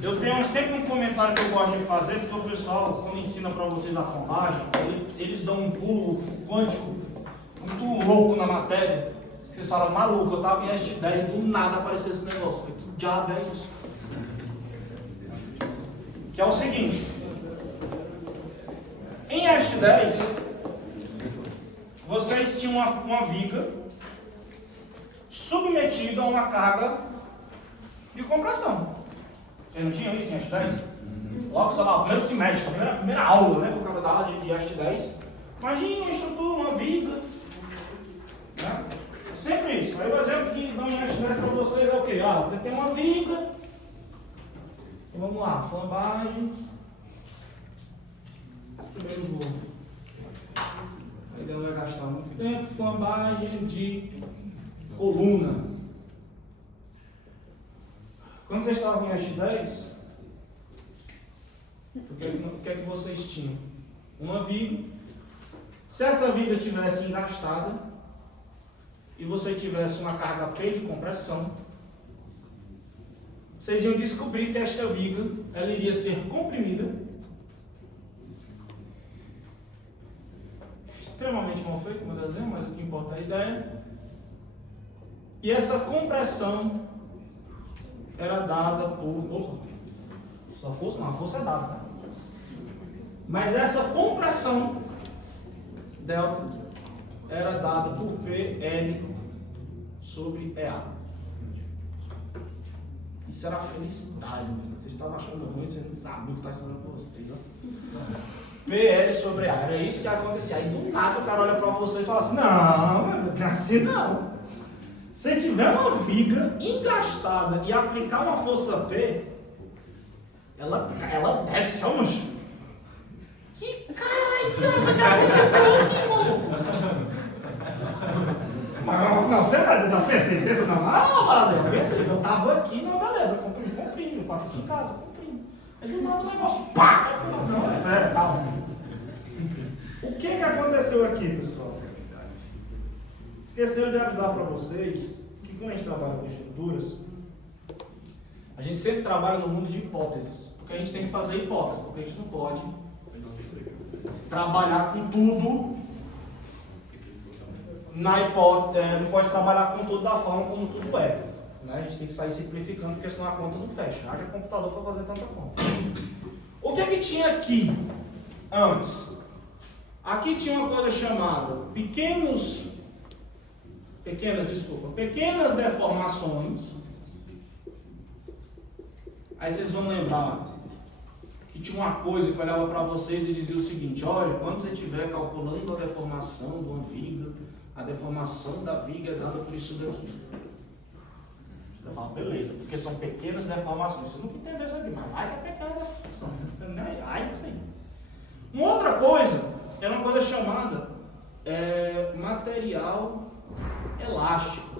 Eu tenho sempre um comentário que eu gosto de fazer, porque o pessoal, quando ensina para vocês a formagem, eles dão um pulo quântico muito louco na matéria. Vocês falam, maluco, eu tava em ST10 e do nada apareceu esse negócio. Que diabo é isso? Que é o seguinte, em ST10, vocês tinham uma viga submetida a uma carga de compressão. Vocês não tinham isso em ST10? Logo, sei lá, o primeiro semestre, a primeira aula, né, que o cara dá aula de ST10. Imagina uma estrutura, uma viga, né? Sempre isso. Aí o exemplo que dão em ST10 para vocês é o quê? Ah, você tem uma viga, então vamos lá, flambagem, primeiro voo. Aí não vai gastar muito tempo, flambagem de coluna. Quando vocês estavam em ST10, o que é que vocês tinham? Uma viga. Se essa viga tivesse engastada e você tivesse uma carga P de compressão, vocês iam descobrir que esta viga ela iria ser comprimida, extremamente mal feito, como eu desenho, mas o que importa é a ideia. E essa compressão era dada por... Opa! Só força? Não, a força é dada, tá? Mas essa compressão delta era dada por PL sobre EA. Isso era a felicidade, meu. Vocês estavam achando ruim, vocês não sabem o que está ensinando para vocês, ó. PL sobre EA, era isso que acontecia. Aí do nada o cara olha para vocês e fala assim, não, não é assim não. Se tiver uma viga engastada e aplicar uma força P, ela desce, ó, mancho. Que caralho que aconteceu aqui, mano? Não, você vai tentar pensa, não, parada, eu pensei, eu tava aqui, não, beleza, comprime, eu faço isso em casa, comprime. Aí do nada o negócio, pá! Não, pera, calma. O que aconteceu aqui, pessoal? Esqueceram de avisar para vocês que quando a gente trabalha com estruturas, a gente sempre trabalha no mundo de hipóteses, porque a gente tem que fazer hipótese, porque a gente não pode trabalhar com tudo na hipótese, não pode trabalhar com tudo da forma como tudo é. Né? A gente tem que sair simplificando, porque senão a conta não fecha. Haja computador para fazer tanta conta. O que é que tinha aqui antes? Aqui tinha uma coisa chamada pequenas deformações. Aí vocês vão lembrar que tinha uma coisa que eu olhava para vocês e dizia o seguinte, olha, quando você estiver calculando a deformação de uma viga, a deformação da viga é dada por isso daqui. Você fala, beleza, porque são pequenas deformações. Você nunca entendeu isso aqui, mas ai que é pequena deformação. Ai, não sei. Uma outra coisa é uma coisa chamada material elástico.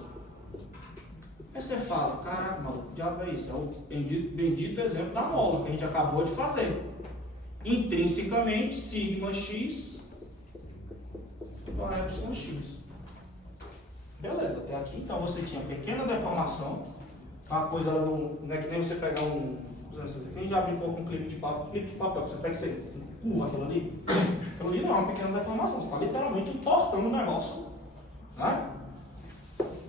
Aí você fala, caraca, maluco, que diabo é isso? É o bendito exemplo da mola que a gente acabou de fazer. Intrinsecamente, sigma x igual a epsilon x. Beleza, até aqui. Então você tinha pequena deformação. Uma coisa, não é que nem você pegar quem já brincou com clipe de papel, você pega você curva aquilo ali. Aquilo ali não é uma pequena deformação, você está literalmente entortando o negócio. Né?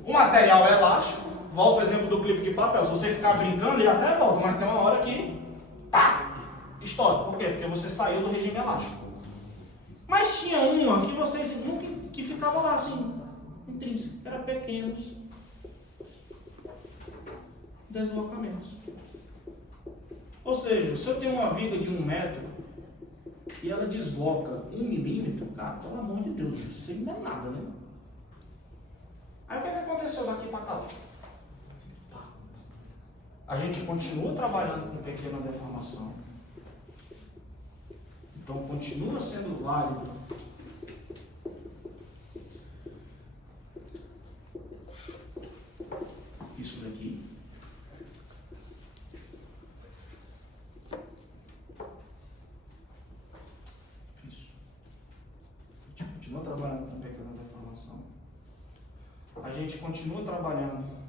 O material é elástico. Volta o exemplo do clipe de papel. Se você ficar brincando, ele até volta, mas tem uma hora que estoura. Por quê? Porque você saiu do regime elástico. Mas tinha uma que vocês nunca que ficava lá assim, intrínseco, era pequenos deslocamentos. Ou seja, se eu tenho uma viga de 1 metro e ela desloca 1 milímetro, cara, pelo amor de Deus, isso não é nada, né? Aí o que aconteceu daqui para cá? A gente continua trabalhando com pequena deformação. Então continua sendo válido isso daqui. Isso. A gente continua trabalhando com pequena deformação. A gente continua trabalhando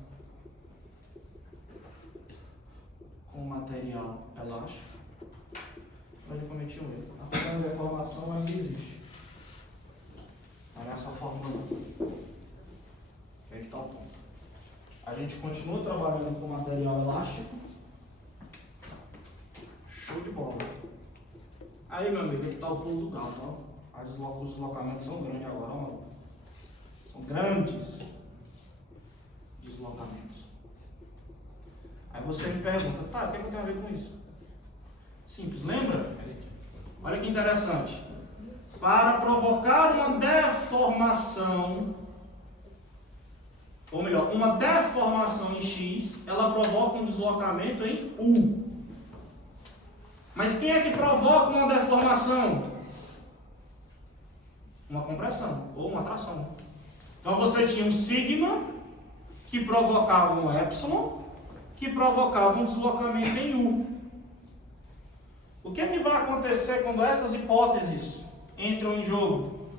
com material material elástico. Mas eu cometi um erro. A rodando deformação ainda existe. Não é essa forma não. Aí está o ponto. A gente continua trabalhando com material elástico. Show de bola. Aí, meu amigo, aqui está o pulo do gato. Ó. Os deslocamentos são grandes agora, ó. São grandes deslocamentos. Aí você me pergunta, tá, o que eu tenho a ver com isso? Simples, lembra? Olha que interessante. Para provocar uma deformação, ou melhor, uma deformação em X, ela provoca um deslocamento em U. Mas quem é que provoca uma deformação? Uma compressão ou uma tração. Então você tinha um sigma que provocava um epsilon, que provocava um deslocamento em U. O que é que vai acontecer quando essas hipóteses entram em jogo?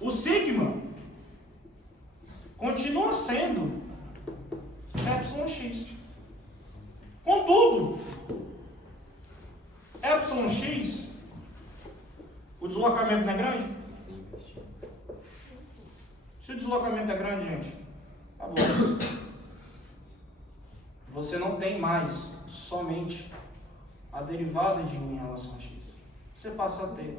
O sigma continua sendo epsilon x. Contudo, epsilon x, o deslocamento não é grande? Se o deslocamento é grande, gente, acabou. Você não tem mais somente a derivada de 1 em relação a x. Você passa a ter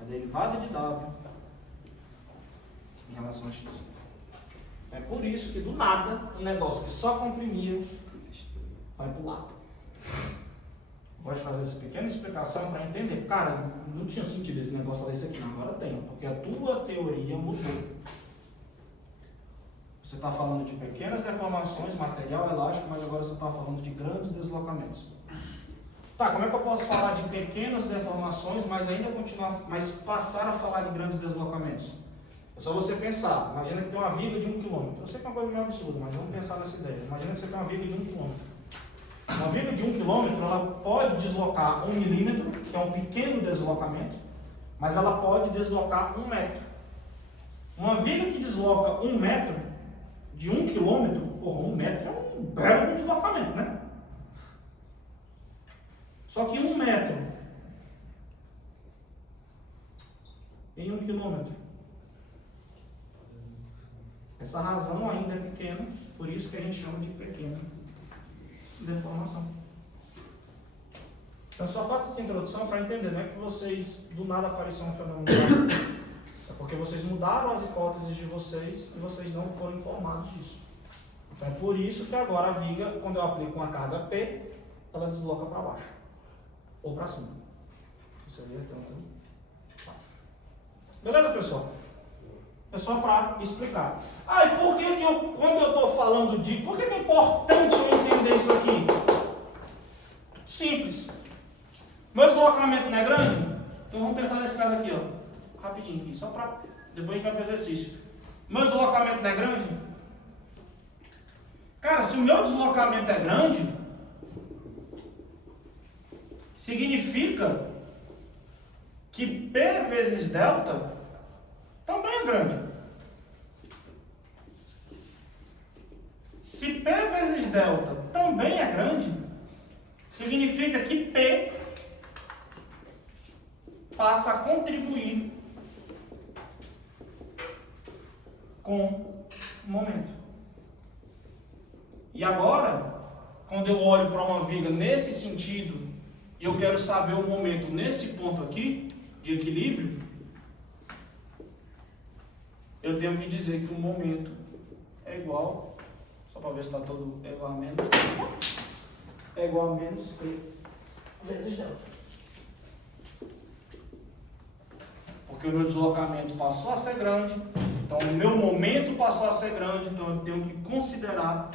a derivada de w em relação a x. É por isso que do nada, um negócio que só comprimia vai para o lado. Gosto de fazer essa pequena explicação para entender. Cara, não tinha sentido esse negócio fazer isso aqui, não. Agora tem, porque a tua teoria mudou. Você está falando de pequenas deformações, material elástico, mas agora você está falando de grandes deslocamentos. Tá, como é que eu posso falar de pequenas deformações, mas ainda continuar, mas passar a falar de grandes deslocamentos? É só você pensar. Imagina que tem uma viga de 1 km. Eu sei que é uma coisa meio absurda, mas vamos pensar nessa ideia. Imagina que você tem uma viga de 1 km. Uma viga de 1 km, ela pode deslocar 1 milímetro, que é um pequeno deslocamento, mas ela pode deslocar 1 metro. Uma viga que desloca 1 metro, de 1 km, porra, 1 metro é um belo deslocamento, né? Só que 1 metro em 1 km. Essa razão ainda é pequena, por isso que a gente chama de pequena deformação. Então só faço essa introdução para entender, não é que vocês do nada apareceu um fenômeno. É porque vocês mudaram as hipóteses de vocês e vocês não foram informados disso. Então é por isso que agora a viga, quando eu aplico uma carga P, ela desloca para baixo ou para cima. Isso aí é tanto fácil. Beleza, pessoal? É só para explicar. Ah, e por que quando eu estou falando de... Por que é importante eu entender isso aqui? Simples. Meu deslocamento não é grande? Então vamos pensar nesse caso aqui, ó. Rapidinho aqui, só para... Depois a gente vai para o exercício. Meu deslocamento não é grande? Cara, se o meu deslocamento é grande, significa que P vezes delta também é grande. Se P vezes delta também é grande, significa que P passa a contribuir com o momento. E agora, quando eu olho para uma viga nesse sentido, e eu quero saber o momento nesse ponto aqui, de equilíbrio, eu tenho que dizer que o momento é igual, só para ver se está todo igual a menos, é igual a menos P vezes delta. Porque o meu deslocamento passou a ser grande, então o meu momento passou a ser grande, então eu tenho que considerar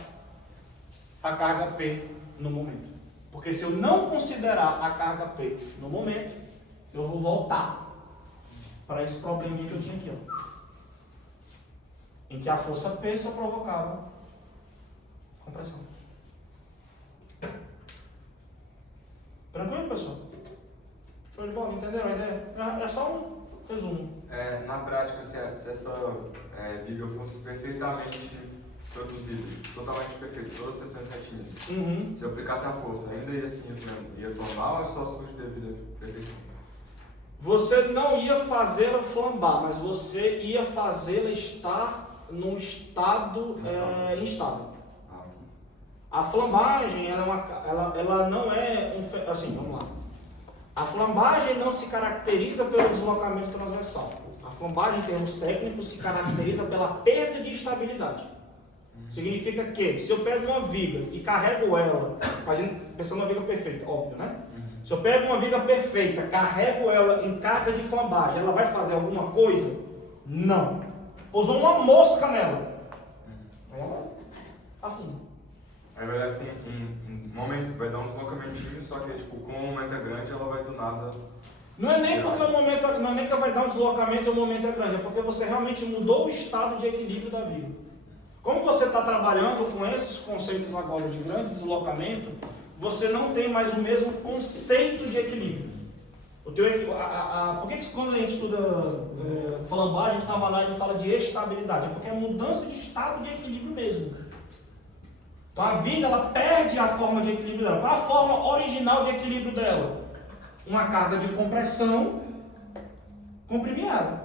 a carga P no momento. Porque se eu não considerar a carga P no momento, eu vou voltar para esse probleminha que eu tinha aqui, ó. Em que a força P só provocava compressão. Tranquilo, pessoal? Show de bola, entenderam a ideia? É só um resumo. Na prática, se essa viga fosse perfeitamente produzido totalmente perfeito, todas as seções retinhas. Uhum. Se eu aplicasse a força, ainda ia assim, ia flambar ou é só surge devido à perfeição? Você não ia fazê-la flambar, mas você ia fazê-la estar num estado instável. A flambagem, ela não é assim, vamos lá. A flambagem não se caracteriza pelo deslocamento transversal. A flambagem, em termos técnicos, se caracteriza pela perda de estabilidade. Significa que, se eu pego uma viga e carrego ela, pensando numa viga perfeita, óbvio, né? Se eu pego uma viga perfeita, carrego ela em carga de flambagem, ela vai fazer alguma coisa? Não. Pousou uma mosca nela. Aí ela afunda. Aí vai dar um momento, vai dar um deslocamentinho, só que tipo, como o momento é grande, ela vai do nada. Não é nem porque o momento, não é nem que vai dar um deslocamento e o momento é grande, é porque você realmente mudou o estado de equilíbrio da viga. Como você está trabalhando com esses conceitos agora de grande deslocamento, você não tem mais o mesmo conceito de equilíbrio. Por que quando a gente estuda flambagem, a gente estava lá e fala de estabilidade? É porque é mudança de estado de equilíbrio mesmo. Então a viga ela perde a forma de equilíbrio dela. Qual a forma original de equilíbrio dela? Uma carga de compressão comprimiada.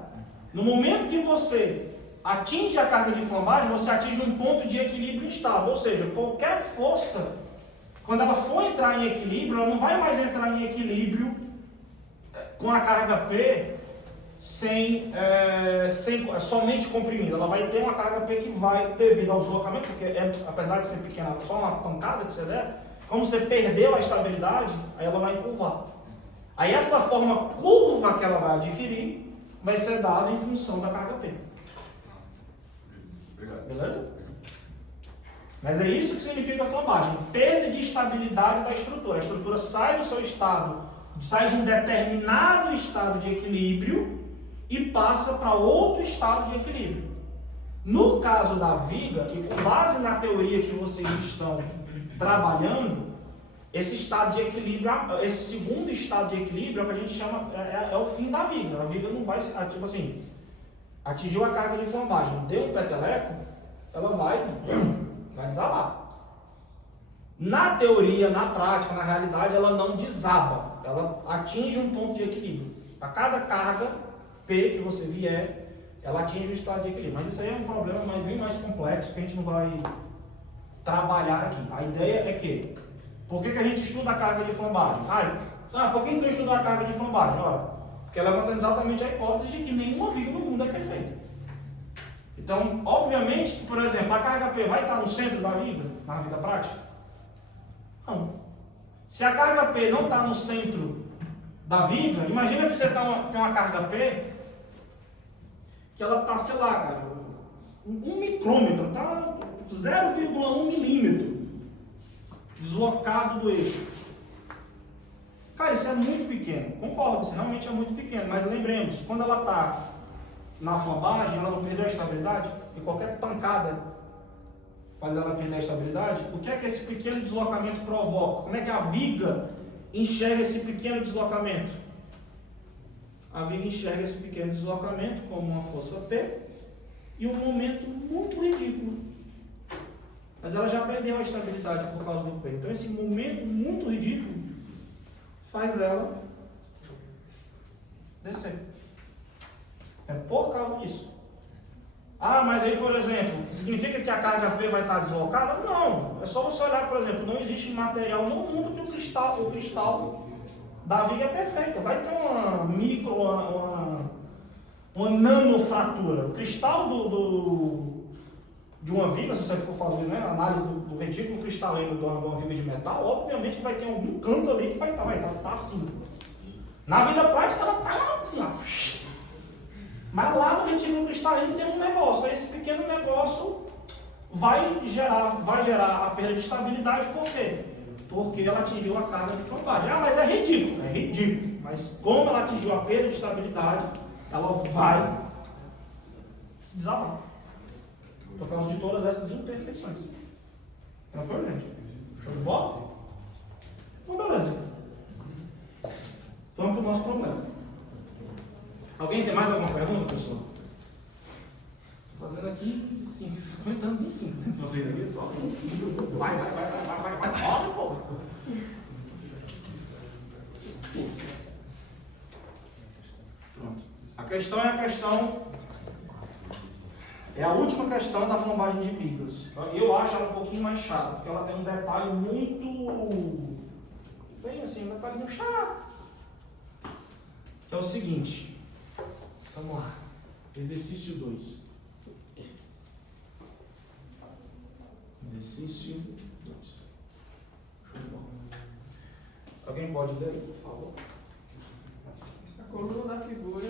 No momento que você atinge a carga de flambagem, você atinge um ponto de equilíbrio instável. Ou seja, qualquer força, quando ela for entrar em equilíbrio, ela não vai mais entrar em equilíbrio com a carga P somente comprimida. Ela vai ter uma carga P que vai, devido ao deslocamento, porque apesar de ser pequena, só uma pancada que você der, como você perdeu a estabilidade, aí ela vai encurvar. Aí essa forma curva que ela vai adquirir vai ser dada em função da carga P. Obrigado. Beleza? Mas é isso que significa flambagem. Perda de estabilidade da estrutura. A estrutura sai do seu estado, sai de um determinado estado de equilíbrio e passa para outro estado de equilíbrio. No caso da viga, e com base na teoria que vocês estão trabalhando, esse estado de equilíbrio, esse segundo estado de equilíbrio é o que a gente chama, é o fim da viga. A viga não vai, tipo assim, atingiu a carga de flambagem, deu um peteleco, ela vai desabar. Na teoria, na prática, na realidade, ela não desaba, ela atinge um ponto de equilíbrio. A cada carga P que você vier, ela atinge o estado de equilíbrio. Mas isso aí é um problema bem mais complexo que a gente não vai trabalhar aqui. A ideia é que, por que a gente estuda a carga de flambagem? Por que então estudar a carga de flambagem? Ora, porque levanta exatamente a hipótese de que nenhuma viga no mundo é perfeita. Então, obviamente que, por exemplo, a carga P vai estar no centro da viga, na vida prática? Não. Se a carga P não está no centro da viga, imagina que você tem uma carga P que ela está, sei lá, cara, 1 micrômetro, está 0,1 milímetro deslocado do eixo. Cara, isso é muito pequeno. Concordo, isso realmente é muito pequeno, mas lembremos, quando ela está na flambagem, ela não perdeu a estabilidade, e qualquer pancada faz ela perder a estabilidade. O que é que esse pequeno deslocamento provoca? Como é que a viga enxerga esse pequeno deslocamento? A viga enxerga esse pequeno deslocamento como uma força P e um momento muito ridículo. Mas ela já perdeu a estabilidade por causa do P. Então esse momento muito ridículo faz ela descer. É por causa disso. Mas aí, por exemplo, significa que a carga P vai estar deslocada? Não. É só você olhar, por exemplo, não existe material no mundo que o cristal da viga é perfeito. Vai ter uma uma nanofratura. O cristal de uma viga, se você for fazer, né, análise do retículo cristalino de uma viga de metal, obviamente que vai ter algum canto ali que vai estar assim. Na vida prática ela está assim, ó. Mas lá no retículo cristalino tem um negócio. Esse pequeno negócio vai gerar a perda de estabilidade. Por quê? Porque ela atingiu a carga de flambagem. Mas é ridículo. É ridículo. Mas como ela atingiu a perda de estabilidade, ela vai desabar. Por causa de todas essas imperfeições. Tranquilo, gente? Show de bola? Então, beleza. Vamos para o nosso problema. Alguém tem mais alguma pergunta, pessoal? Estou fazendo aqui 50 anos em 5, né? Vocês aqui só. Vai. Olha, pô. Pronto. A questão é a questão. É a última questão da flambagem de vigas. Eu acho ela um pouquinho mais chata, porque ela tem um detalhe muito. Bem assim, um detalhezinho chato. Que é o seguinte. Vamos lá. Exercício 2. Exercício 2. Show de bola. Alguém pode ler, por favor? A coluna da figura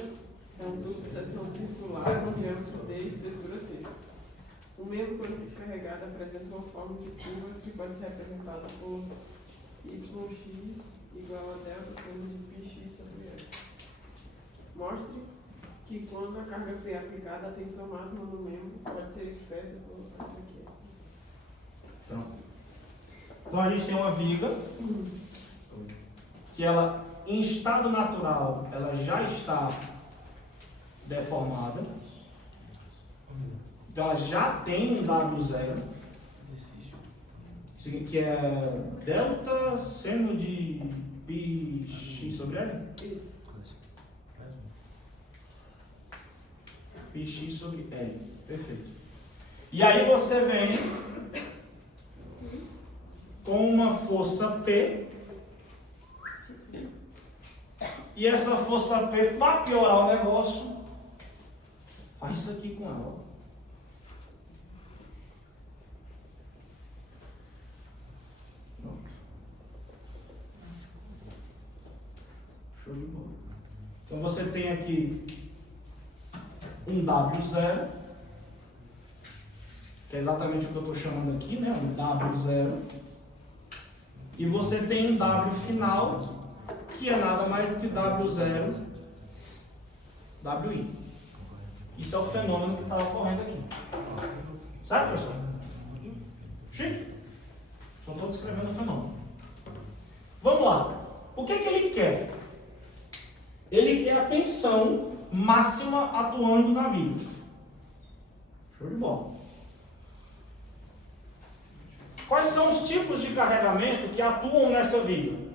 é um tubo de seção circular com diâmetro D e espessura T. O membro, quando descarregado, apresenta uma forma de curva que pode ser representada por yx igual a delta soma de πx sobre S. Mostre que quando a carga P é aplicada, a tensão máxima no membro pode ser expressa por aqui. Então a gente tem uma viga que ela, em estado natural, ela já está deformada. Então ela já tem um W0, que é delta seno de πx sobre L. Isso. πx sobre L. Perfeito. E aí você vem com uma força P. E essa força P, para piorar o negócio, faz isso aqui com ela. Pronto. Show de bola. Então você tem aqui um W0, que é exatamente o que eu estou chamando aqui, né? Um W0. E você tem um W final, que é nada mais do que W0, WI. Isso é o fenômeno que está ocorrendo aqui. Certo, pessoal? Chique? Só estou descrevendo o fenômeno. Vamos lá. O que ele quer? Ele quer a tensão máxima atuando na viga. Show de bola. Quais são os tipos de carregamento que atuam nessa viga?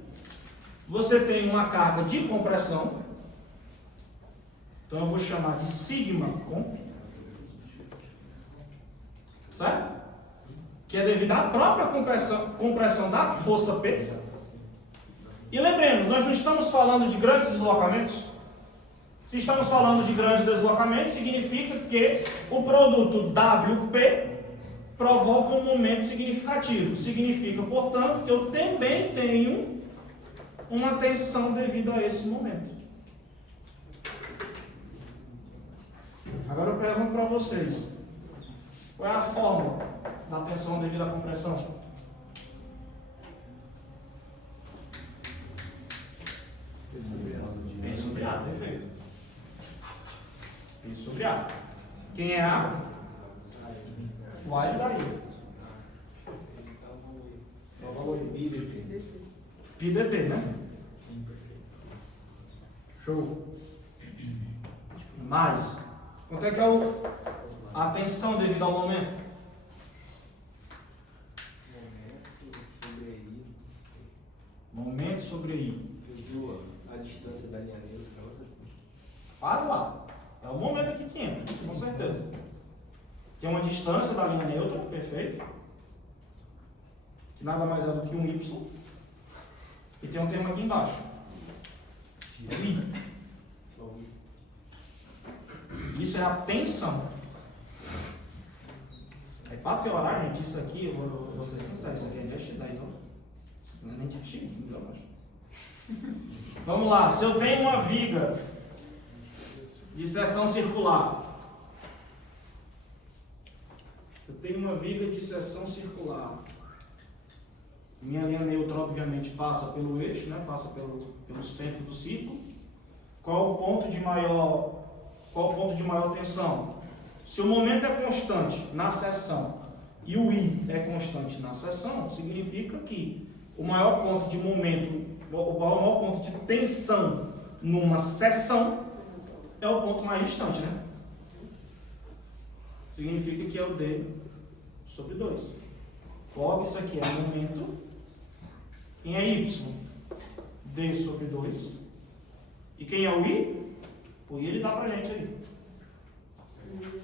Você tem uma carga de compressão, então eu vou chamar de sigma comp, certo? Que é devido à própria compressão da força P. E lembremos, nós não estamos falando de grandes deslocamentos. Se estamos falando de grandes deslocamentos, significa que o produto WP provoca um momento significativo. Significa, portanto, que eu também tenho uma tensão devido a esse momento. Agora eu pergunto para vocês, qual é a fórmula da tensão devido à compressão? P sobre A, perfeito. P sobre A. Quem é A? O A é daí. É o valor Pi dt, né? Show. Mais. Quanto é que é a tensão devido ao momento? Momento sobre I. A distância da linha neutra, assim. Quase lá. É o momento aqui que entra, com certeza. Tem uma distância da linha neutra, perfeito. Que nada mais é do que um Y. E tem um termo aqui embaixo. I. Isso é a tensão. É para piorar, gente, isso aqui, eu vou ser sincero, isso aqui é 10 de 10, ó. Não é nem de 15, eu acho. Vamos lá, se eu tenho uma viga de seção circular. Se eu tenho uma viga de seção circular, minha linha neutra obviamente passa pelo eixo, né? Passa pelo centro do círculo. Qual o ponto de maior tensão? Se o momento é constante na seção e o I é constante na seção, significa que o maior ponto de momento, o maior ponto de tensão numa seção é o ponto mais distante, né? significa que é o D sobre 2. Logo, isso aqui é momento. Quem é Y? D sobre 2. E quem é o I? O I ele dá pra gente ali.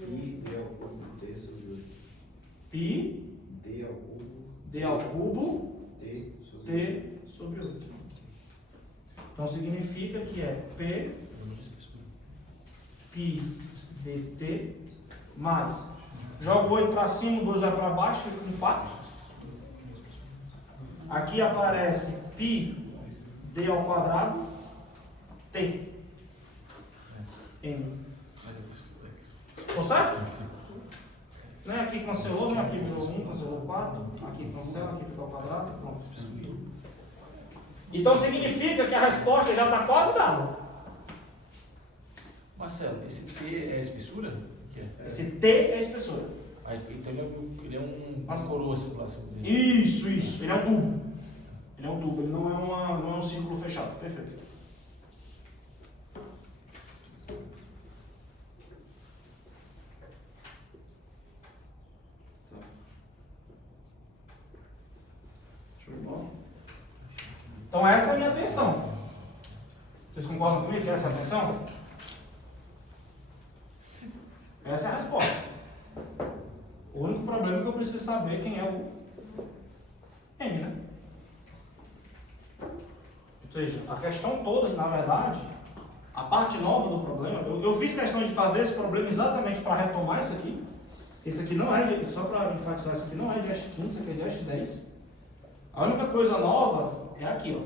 I D ao cubo D sobre 8. Pi D ao cubo D ao cubo T sobre T sobre 8. Então significa que é P Pi dt mais. Jogo 8 para cima, 2 vai para baixo, fica com 4. Aqui aparece Pi d ao quadrado T N. Ficou certo? Né? Aqui cancelou, né? Aqui virou 1, cancelou 4. Aqui cancela, aqui ficou ao quadrado. Pronto. Então significa que a resposta já está quase dada. Marcelo, esse T é a espessura? Que é? Esse T é a espessura. Ah, então ele é uma coroa circular. Isso. Ele é um tubo. Ele é um tubo, ele não é um círculo fechado. Perfeito. Show de bola. Então essa é a minha atenção. Vocês concordam comigo que essa é a atenção? Essa é a resposta. O único problema é que eu preciso saber quem é o M, né? Ou seja, a questão toda, na verdade, a parte nova do problema, eu fiz questão de fazer esse problema exatamente para retomar isso aqui. Isso aqui não é, só para enfatizar, isso aqui não é de EST 15, isso aqui é de EST 10. A única coisa nova é aqui, ó.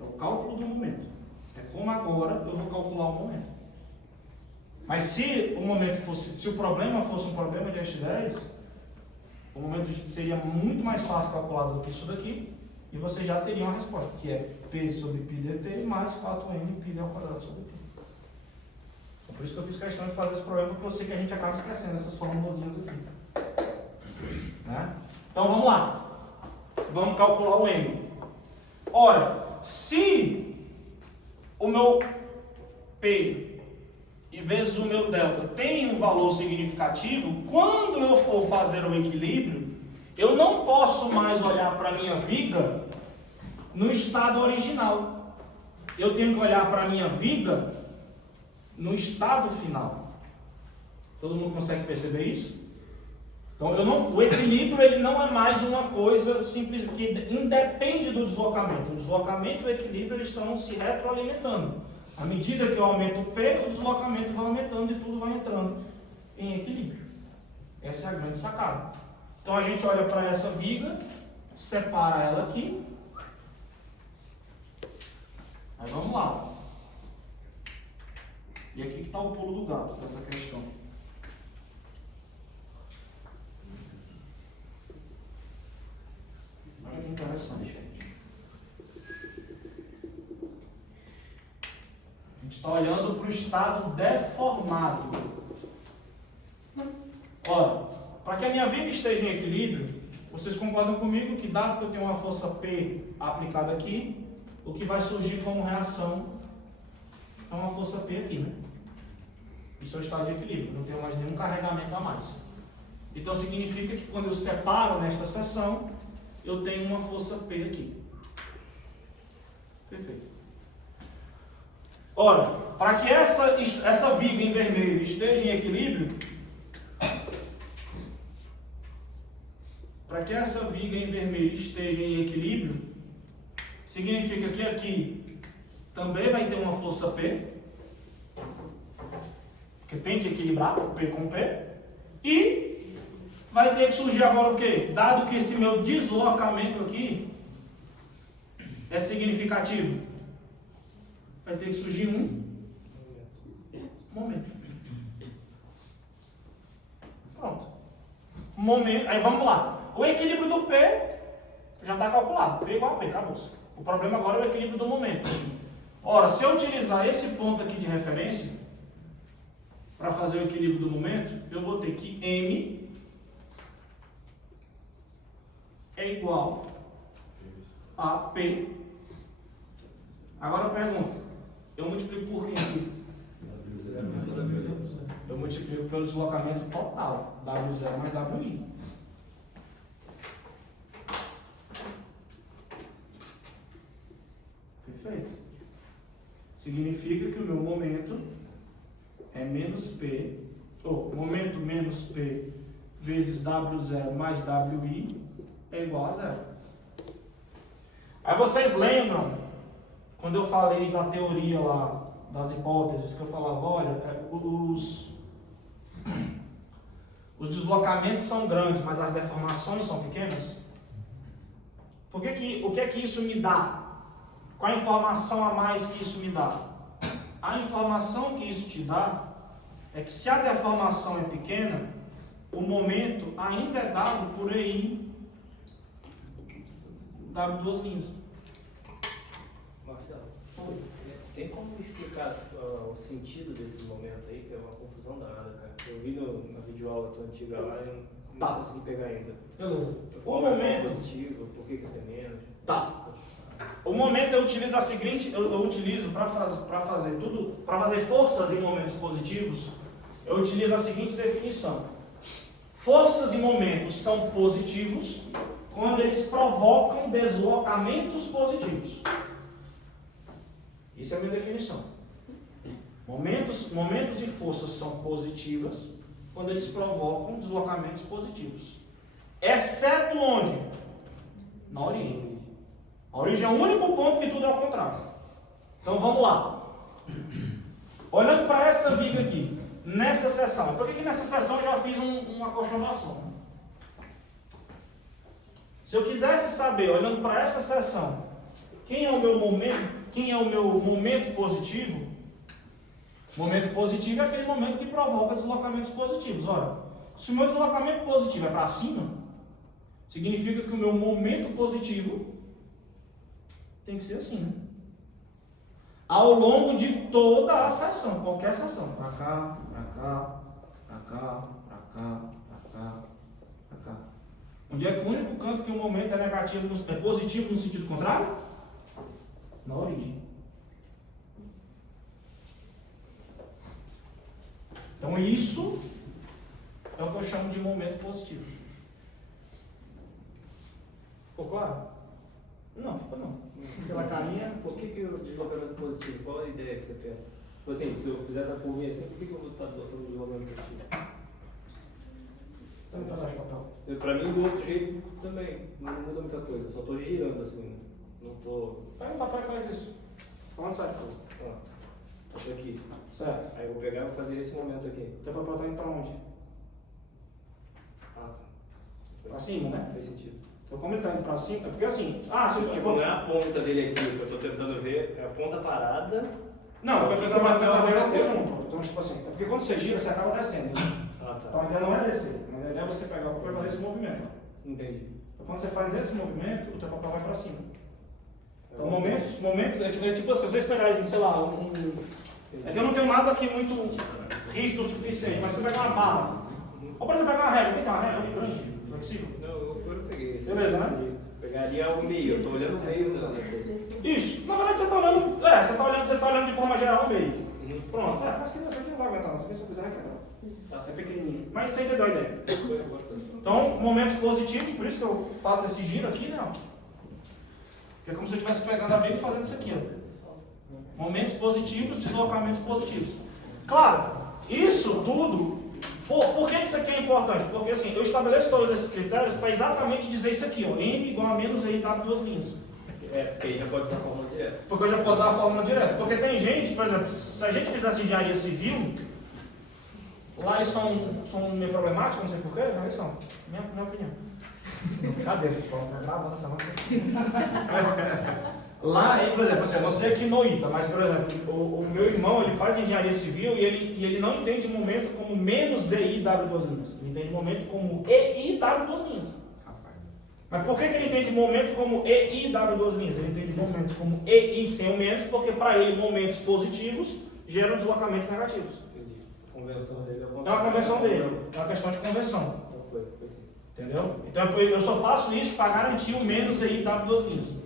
É o cálculo do momento. É como agora eu vou calcular o momento. Mas se o problema fosse um problema de EST 10, o momento seria muito mais fácil calculado do que isso daqui, e você já teria uma resposta, que é P sobre Pi dt mais 4N Pi d ao quadrado sobre Pi. Então, por isso que eu fiz questão de fazer esse problema, porque eu sei que a gente acaba esquecendo essas formulazinhas aqui. Né? Então vamos lá. Vamos calcular o M. Ora, se o meu P e vezes o meu delta tem um valor significativo, quando eu for fazer o equilíbrio, eu não posso mais olhar para a minha viga no estado original. Eu tenho que olhar para a minha viga no estado final. Todo mundo consegue perceber isso? Então, o equilíbrio ele não é mais uma coisa simples que independe do deslocamento. O deslocamento e o equilíbrio eles estão se retroalimentando. À medida que eu aumento o P, o deslocamento vai aumentando e tudo vai entrando em equilíbrio. Essa é a grande sacada. Então a gente olha para essa viga, separa ela aqui. Aí vamos lá. E aqui que está o pulo do gato dessa questão. Olha que interessante. A gente está olhando para o estado deformado. Ora, para que a minha viga esteja em equilíbrio, vocês concordam comigo que, dado que eu tenho uma força P aplicada aqui, o que vai surgir como reação é uma força P aqui, né? Isso é o estado de equilíbrio, não tenho mais nenhum carregamento a mais. Então significa que quando eu separo nesta seção, eu tenho uma força P aqui. Perfeito. Ora, para que essa viga em vermelho esteja em equilíbrio, significa que aqui também vai ter uma força P, porque tem que equilibrar P com P, e vai ter que surgir agora o quê? Dado que esse meu deslocamento aqui é significativo, vai ter que surgir um momento. Pronto. Momento. Aí vamos lá. O equilíbrio do P já está calculado. P igual a P, acabou. O problema agora é o equilíbrio do momento. Ora, se eu utilizar esse ponto aqui de referência para fazer o equilíbrio do momento, eu vou ter que M é igual a P. Agora eu pergunto, eu multiplico por quem aqui? eu multiplico pelo deslocamento total, W0 mais WI. Perfeito. Significa que o meu momento é menos P, ou momento menos P vezes W0 mais WI é igual a zero. Aí vocês lembram, quando eu falei da teoria lá, das hipóteses, que eu falava, olha, os deslocamentos são grandes, mas as deformações são pequenas? O que é que isso me dá? Qual a informação a mais que isso me dá? A informação que isso te dá é que se a deformação é pequena, o momento ainda é dado por EI W2 linhas. Marcelo, tem como explicar o sentido desse momento aí, que é uma confusão danada, cara? Eu vi na videoaula tua antiga lá e não consegui pegar ainda. Beleza. Qual O é momento. positivo, por que isso é menos? Tá. O momento eu utilizo a seguinte, eu utilizo para fazer tudo, para fazer forças em momentos positivos, eu utilizo a seguinte definição. Forças e momentos são positivos quando eles provocam deslocamentos positivos. Isso é a minha definição. Momentos e forças são positivas quando eles provocam deslocamentos positivos. Exceto onde? Na origem. A origem é o único ponto que tudo é ao contrário. Então vamos lá. Olhando para essa viga aqui, nessa seção. Por que nessa seção eu já fiz uma acolchonação? Se eu quisesse saber, olhando para essa seção, quem é o meu momento positivo? Momento positivo é aquele momento que provoca deslocamentos positivos. Ora, se o meu deslocamento positivo é para cima, significa que o meu momento positivo tem que ser assim, né? Ao longo de toda a seção, qualquer seção. Para cá, para cá, para cá, para cá, para cá, para cá. Onde é que o único canto que o momento é negativo, é positivo no sentido contrário? Na origem. Então isso é o que eu chamo de momento positivo. Ficou claro? Não, ficou não. Pela carinha. Por que o deslocamento positivo? Qual é a ideia que você pensa? Tipo assim, se eu fizer essa curvinha assim, por que eu vou estar botando o deslocamento positivo? Então, pedaço de papel. Pra mim, do outro jeito também, não muda muita coisa, eu só tô girando assim, não tô... Pega o papel e faz isso. Onde sai? Ó, tô aqui. Certo. Aí eu vou pegar e vou fazer esse momento aqui. O teu papel tá indo pra onde? Ah, tá. Pra cima, né? Faz sentido. Então como ele tá indo pra cima, é porque assim... Tipo, não é a ponta dele aqui que eu tô tentando ver, é a ponta parada. Não, porque eu tô tentando ver o aconteceu? conjunto. Então, tipo assim, é porque quando você gira, você acaba descendo. Né? Ah, tá. Então a ideia não é descer, mas a ideia é você pegar o papel e fazer esse movimento. Entendi. Então quando você faz esse movimento, o teu papel vai pra cima. Então momentos é tipo assim, vocês pegarem, sei lá, é que eu não tenho nada aqui muito rígido o suficiente, mas você pegar uma barra, ou por exemplo pegar uma régua, tem uma régua ali grande, flexível. Não, eu peguei esse. Beleza, né? Pegaria o meio, eu tô olhando o meio da coisa. Isso, na verdade você tá olhando, você tá olhando de forma geral o meio. Uhum. Pronto, parece que você aqui não vai aguentar, não. Se eu quiser, Tá. é pequenininho. Mas você entendeu a ideia. Foi importante. Então, momentos positivos, por isso que eu faço esse giro aqui, né? Ó. Que é como se eu estivesse pegando a viga e fazendo isso aqui, ó. Momentos positivos, deslocamentos positivos. Claro, isso tudo, por que isso aqui é importante? Porque assim, eu estabeleço todos esses critérios para exatamente dizer isso aqui, ó. M igual a menos E W duas linhas. É, porque aí já pode usar a fórmula direta. Porque eu já posso usar a fórmula direta. Porque tem gente, por exemplo, se a gente fizesse engenharia civil, lá eles são meio problemáticos, não sei porquê, mas eles são. Minha opinião. Cadê? Gravando essa marca. Lá, por exemplo, assim, eu não sei aqui no ITA, mas, por exemplo, o meu irmão, ele faz engenharia civil e ele não entende momento como menos EI W duas linhas. Ele entende momento como EI W duas linhas. Mas por que ele entende momento como EI W duas linhas? Ele entende momento como EI sem o menos, porque para ele momentos positivos geram deslocamentos negativos. Entendi. A convenção dele É uma convenção dele, é uma questão de convenção. Não foi sim. Entendeu? Então eu só faço isso para garantir o menos EI W duas linhas.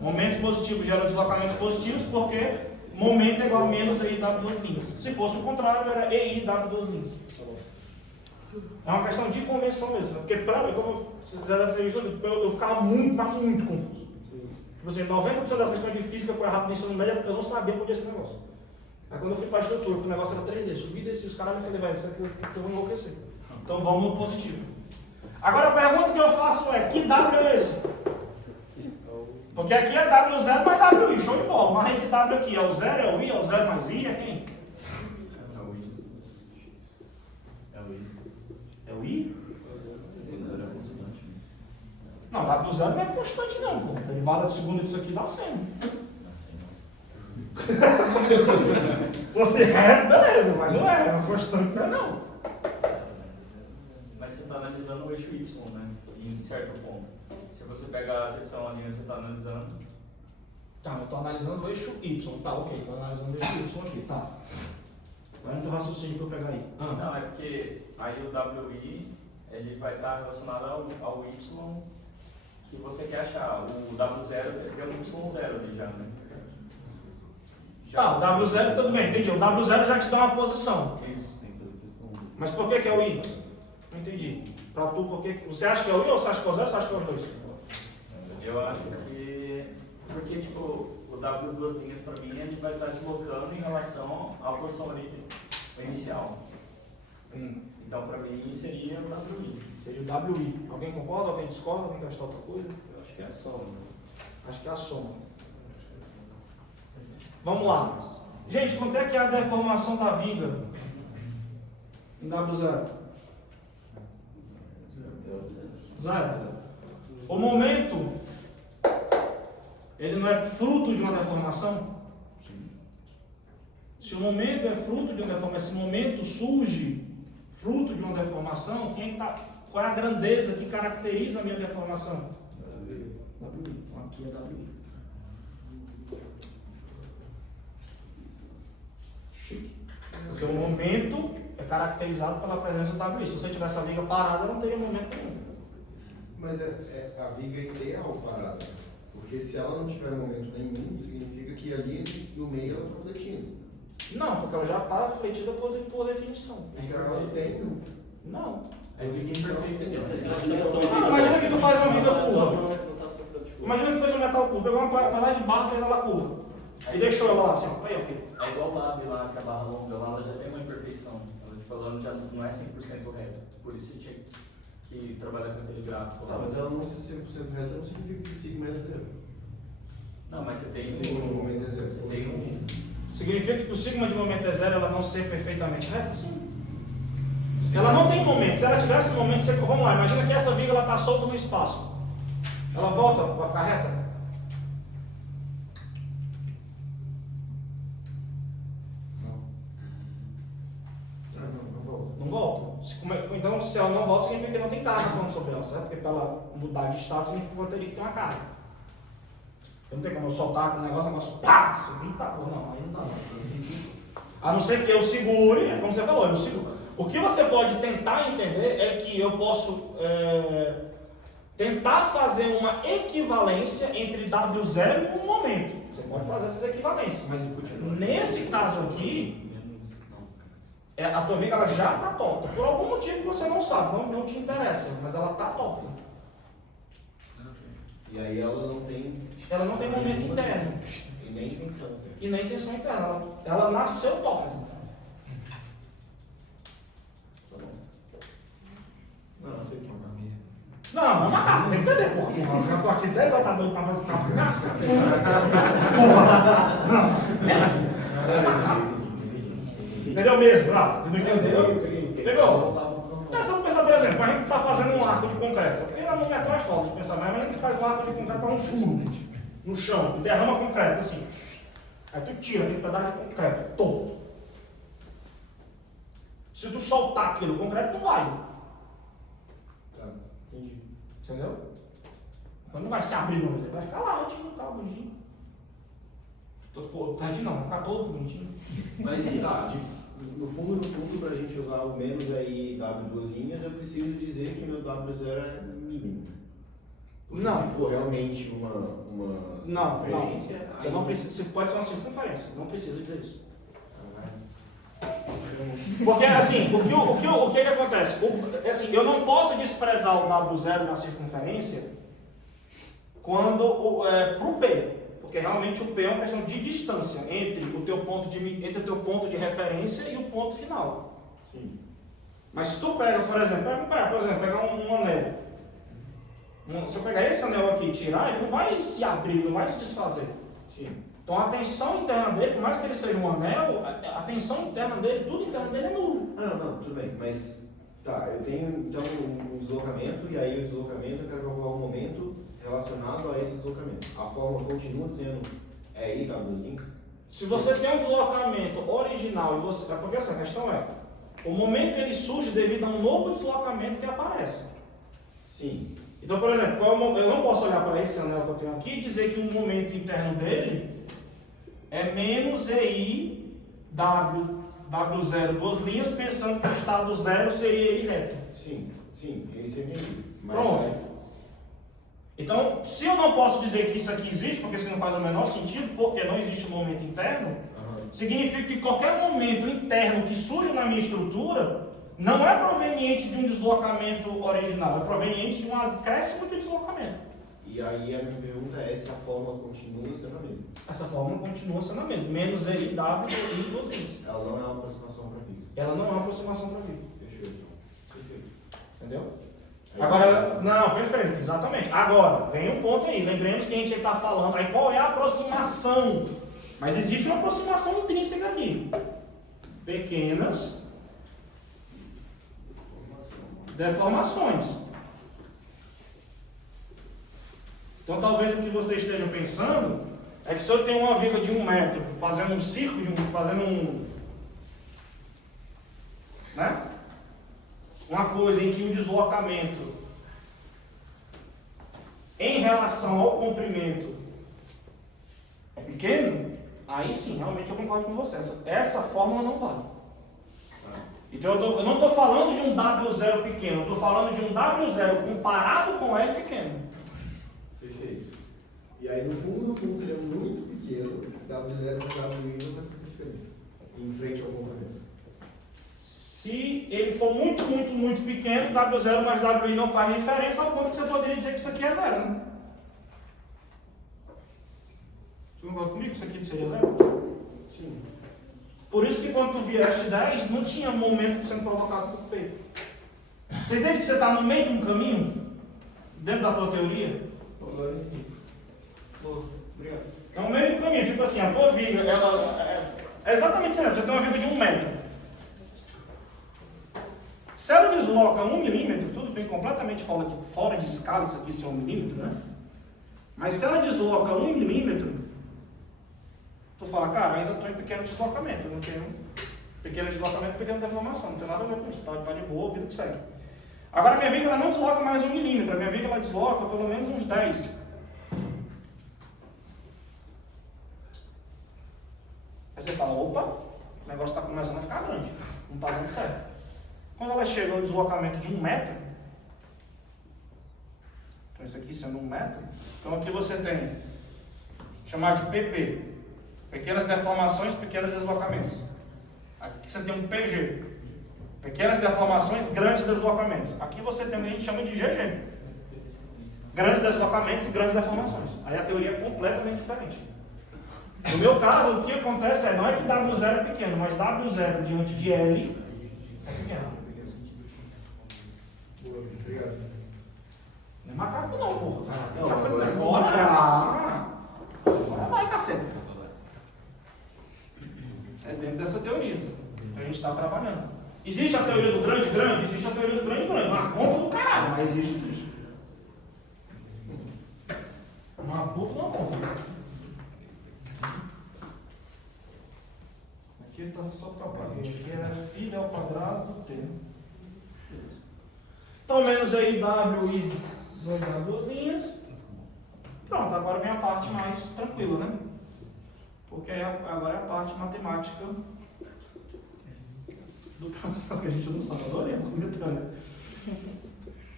Momentos positivos geram deslocamentos positivos porque momento é igual a menos EI dado duas linhas. Se fosse o contrário, era EI dado duas linhas. É uma questão de convenção mesmo, né? Porque para mim, como vocês já devem ter visto, eu ficava muito, mas muito confuso. Tipo assim, 90% das questões de física que eu errava no ensino médio é porque eu não sabia por que esse negócio. Aí quando eu fui para a estrutura, que o negócio era 3D, subi e desci, os caras me falaram, velho, isso aqui eu vou enlouquecer. Então vamos no positivo. Agora a pergunta que eu faço é, que W é esse? Porque aqui é W0 mais WI, show de bola. Mas esse W aqui é o 0, é o I, é o 0 mais I, é quem? É o I? Não, W0 não é constante não, pô. Derivada de segunda disso aqui dá 100. Fosse reto, beleza, mas não é uma constante, não é não. Mas você está analisando o eixo Y, né? Em certo ponto. Se você pegar a seção ali, você está analisando. Tá, eu estou analisando o eixo Y, tá, ok, estou analisando o eixo Y aqui, tá. Agora não tem raciocínio para eu pegar aí. Não, é porque aí o WI ele vai estar relacionado ao Y que você quer achar. O W0 tem um Y0 ali já, né? Tá, o W0 tudo bem, entendi. O W0 já te dá uma posição. Isso. Mas por que é o I? Não entendi. Pra tu, por que. Você acha que é o I ou você acha que é o 0 ou você acha que é os dois? Eu acho que. Porque, tipo, o W duas linhas para mim ele vai estar deslocando em relação à posição ali inicial. Então, para mim, seria o WI. Seria o WI. Alguém concorda? Alguém discorda? Alguém quer achar outra coisa? Eu acho que é a soma. Acho que é a soma. Vamos lá. Gente, quanto é que é a deformação da viga em W0? 0. O momento, ele não é fruto de uma deformação? Se o momento é fruto de uma deformação, esse momento surge fruto de uma deformação, qual é a grandeza que caracteriza a minha deformação? WI. Então aqui é WI. Chique. Porque o momento é caracterizado pela presença do WI. Se você tivesse a viga parada, eu não teria momento nenhum. Mas é a viga ideal parada. Porque se ela não tiver momento nenhum, significa que ali no meio ela está fletindo. Não, porque ela já está fletida por definição. Porque ela não tem. Não. É viga imperfeita. Imagina que tu faz uma viga curva. Imagina que tu fez um metal curvo, pegou uma panela de barro e fez ela curva. Aí deixou ela lá assim, aí ó filho. É igual o lab lá, que a barra longa lá, ela já tem uma imperfeição. Ela tipo, ela já não é 100% reta. Por isso você tinha que trabalhar com aquele gráfico lá. Ah, mas ela não ser 100% reta não significa que sigma é zero. Não, mas você tem Sigma de momento é zero. Você tem um. Significa que o sigma de momento é zero, ela não ser perfeitamente reta? Sim. Ela não tem momento. Se ela tivesse momento, vamos lá, imagina que essa viga está solta no espaço. Ela volta, vai ficar reta? Não volta. Não volta. Então, se ela não volta, significa que não tem carga quando sobre ela, certo? Porque para ela mudar de estado, significa que eu teria que ter uma carga. Então, não tem como eu soltar o negócio pá, subir e tá, pô, não, aí não dá não. A não ser que eu segure, é como você falou, eu seguro. O que você pode tentar entender é que eu posso tentar fazer uma equivalência entre W0 e um momento. Você pode fazer essas equivalências, mas nesse caso aqui, a tua viga ela já está torta. Por algum motivo que você não sabe, não te interessa, mas ela está torta. E aí ela não tem. Ela não tem momento interno. E nem tensão. E nem tensão interna. Ela nasceu torta. Não, não sei o que é uma minha. Não, mas tem que entender, porra. Eu já tô aqui 10 horas, tá doido pra fazer porra. Entendeu mesmo? Não, você não entendeu? Entendeu? Você não pensa, por exemplo, a gente tá fazendo um arco de concreto. Porque ainda não é mais forte de pensar, mas a gente faz um arco de concreto, faz um furo no chão, derrama concreto, assim. Aí tu tira aquele pedaço de concreto, torto. Se tu soltar aquilo, o concreto não vai. Entendi. Entendeu? Então não vai se abrir, não. Ele vai ficar lá, retinho, tá, bonitinho. Tadinho não, vai ficar todo bonitinho. Mas no fundo, para a gente usar o menos aí W duas linhas, eu preciso dizer que meu W0 é mínimo. Porque Não. se for realmente uma Não. circunferência, Você não precisa, pode ser uma circunferência, não precisa dizer isso. Porque assim, o que acontece? Assim, eu não posso desprezar o W0 da circunferência quando para o P, porque realmente o P é uma questão de distância entre o teu ponto de referência e o ponto final. sim. Mas se tu pega, por exemplo, pegar um anel. Se eu pegar esse anel aqui e tirar, ele não vai se abrir, não vai se desfazer. Sim. Então a tensão interna dele, por mais que ele seja um anel, a tensão interna dele, tudo interno dele é nulo. Não, tudo bem, mas tá, eu tenho então um deslocamento e aí o deslocamento eu quero calcular um momento relacionado a esse deslocamento. A forma continua sendo I Wzinho? Se você tem um deslocamento original e você. Porque essa questão é, o momento ele surge devido a um novo deslocamento que aparece. Sim. Então, por exemplo, eu não posso olhar para esse anel que eu tenho aqui e dizer que o momento interno dele é menos EI W0 duas linhas, pensando que o estado zero seria ele reto. Sim, isso eu entendi. Mas Pronto. Então, se eu não posso dizer que isso aqui existe, porque isso não faz o menor sentido, porque não existe um momento interno, significa que qualquer momento interno que surge na minha estrutura não é proveniente de um deslocamento original, é proveniente de um acréscimo de deslocamento. E aí a minha pergunta é se a forma continua sendo a mesma. Essa forma continua sendo a mesma, menos EI, W e duas linhas. Ela não é uma aproximação para a vida. Ela não é uma aproximação para a vida. Fechou então. Perfeito. Entendeu? Agora, não, perfeito, exatamente. Agora, vem um ponto aí, lembremos que a gente está falando, aí qual é a aproximação? Mas existe uma aproximação intrínseca aqui. Pequenas deformações. Então talvez o que você esteja pensando é que se eu tenho uma viga de 1 metro fazendo um círculo, né? Uma coisa em que o deslocamento em relação ao comprimento é pequeno, aí sim, realmente eu concordo com você. Essa fórmula não vale. Então eu não estou falando de um W0 pequeno, eu estou falando de um W0 comparado com L pequeno. Perfeito. E aí no fundo seria muito pequeno, W0 com WI não vai ser diferença. Em frente ao comprimento. Se ele for muito pequeno, W0 mais WI não faz diferença, ao ponto que você poderia dizer que isso aqui é zero, né? Você concorda comigo que isso aqui seria zero? Sim. Por isso que quando tu vieste 10, não tinha momento sendo provocado por P. Você entende que você está no meio de um caminho? Dentro da tua teoria? Agora eu entendi. Boa, obrigado. É no meio do caminho, tipo assim, a tua viga, ela é exatamente isso. Você tem uma viga de 1 metro. Se ela desloca 1 milímetro, tudo bem, completamente fora de escala isso aqui ser 1 milímetro, né? Mas se ela desloca 1 milímetro, tu fala, cara, ainda estou em pequeno deslocamento, eu não tenho pequeno deslocamento, pequena deformação, não tem nada a ver com isso, tá de boa, vida que segue. Agora a minha viga ela não desloca mais 1 milímetro, a minha viga ela desloca pelo menos uns 10. Aí você fala, opa, o negócio está começando a ficar grande, não está dando certo. Quando ela chega ao deslocamento de 1 metro, então isso aqui sendo 1 metro, então aqui você tem, chamado de PP, pequenas deformações, pequenos deslocamentos. Aqui você tem um PG, pequenas deformações, grandes deslocamentos. Aqui você tem o que a gente chama de GG, grandes deslocamentos e grandes deformações. Aí a teoria é completamente diferente. No meu caso, o que acontece não é que W0 é pequeno, mas W0 diante de L é pequeno. Boa, obrigado. Não é macaco não, porra. Não, agora é Agora vai, caceta. É dentro dessa teoria que a gente está trabalhando. Existe a teoria do grande, existe a teoria do grande. Uma conta do caralho, mas existe isso. Uma puta não conta. Aqui está só propagando. Aqui é pi ao quadrado do T. Então, menos aí W e duas linhas. Pronto, agora vem a parte mais tranquila, né? Porque agora é a parte matemática do processo que a gente não sabe. Adorei a comentando.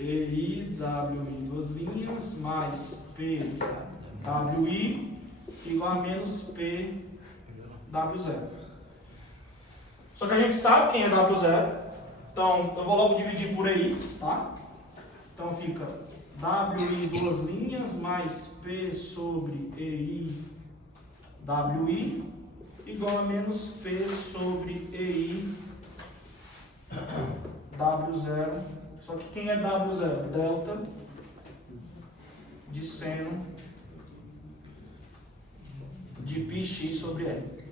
EI, WI, duas linhas, mais P, WI, igual a menos P, W0. Só que a gente sabe quem é W0, então eu vou logo dividir por EI, tá? Então fica WI, duas linhas, mais P sobre EI, WI, igual a menos P sobre EI, W0. Só que quem é W0? Delta de seno de πx sobre L.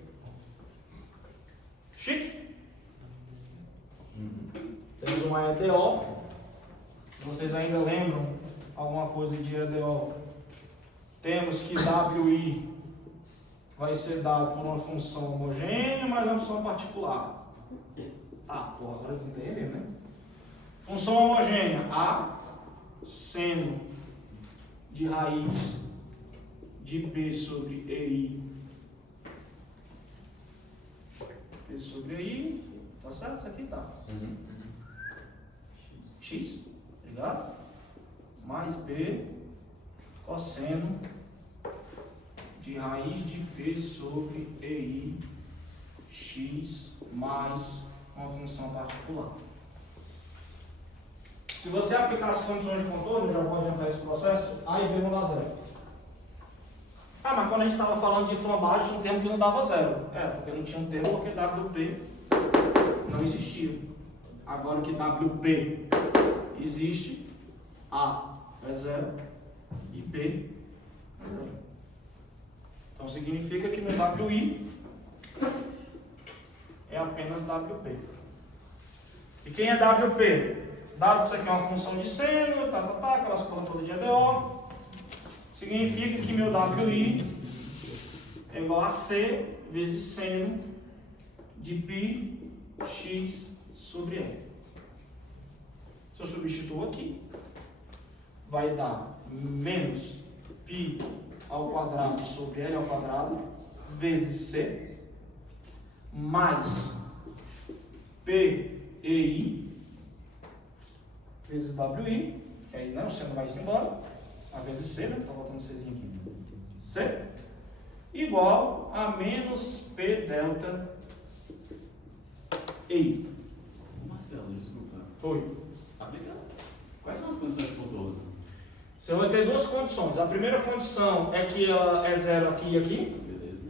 Chique? Temos uma EDO. Vocês ainda lembram alguma coisa de EDO? Temos que WI vai ser dado por uma função homogênea, mas uma função particular. Ah, porra, agora vocês entenderam, né? Função homogênea, A, seno de raiz de P sobre EI. P sobre EI, tá certo? Isso aqui tá. X, ligado? Mais B, cosseno de raiz de P sobre EI, X, mais uma função particular. Se você aplicar as condições de contorno, eu já vou adiantar esse processo, A e B não dá zero. Ah, mas quando a gente estava falando de flambagem, tinha um termo que não dava zero. É, porque não tinha um termo porque WP não existia. Agora que WP existe, A é zero e B é zero. Então significa que meu WI é apenas WP. E quem é WP? Dado que isso aqui é uma função de seno, aquelas coisas todas de EDO, significa que meu WI é igual a C vezes seno de π x sobre L. Se eu substituo aqui, vai dar menos π ao quadrado sobre L ao quadrado vezes C mais PEI vezes WI, que aí não, o seno vai se embora, a vezes C, né? Tá voltando Czinho aqui. C igual a menos P delta EI. Marcelo, desculpa. Oi. Aplica. Quais são as condições de contorno? Você vai ter duas condições. A primeira condição é que ela é zero aqui e aqui. Beleza.